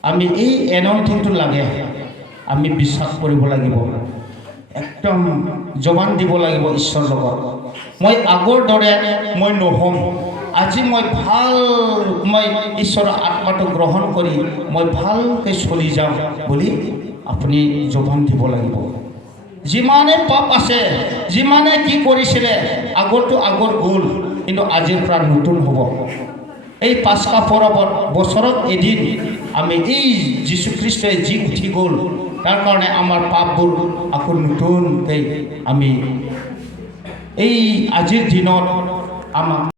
আমি এই এনাউন্সিংটো লাগে, আমি বিশ্বাস কৰিব লাগিব, একদম জবান দিব লাগিব ঈশ্বৰৰ লগত। মই আগৰ দৰে মই নহ'ম। আজি মই ঈশ্বৰৰ আত্মাটো গ্ৰহণ কৰি মই ভালকৈ চলি যাম বুলি আপুনি জবান দিব লাগিব। যিমানে পাপ আছে, যিমানে কি কৰিছিলে, আগৰটো আগৰ গ'ল, কিন্তু আজিৰ পৰা নতুন হ'ব। এই পাস্কা পৰৱত বছৰত এদিন আমি এই যীশুখ্ৰীষ্টই যি উঠি গ'ল, তাৰ কাৰণে আমাৰ পাপবোৰ আকৌ নতুনকৈ আমি এই আজিৰ দিনত আমাক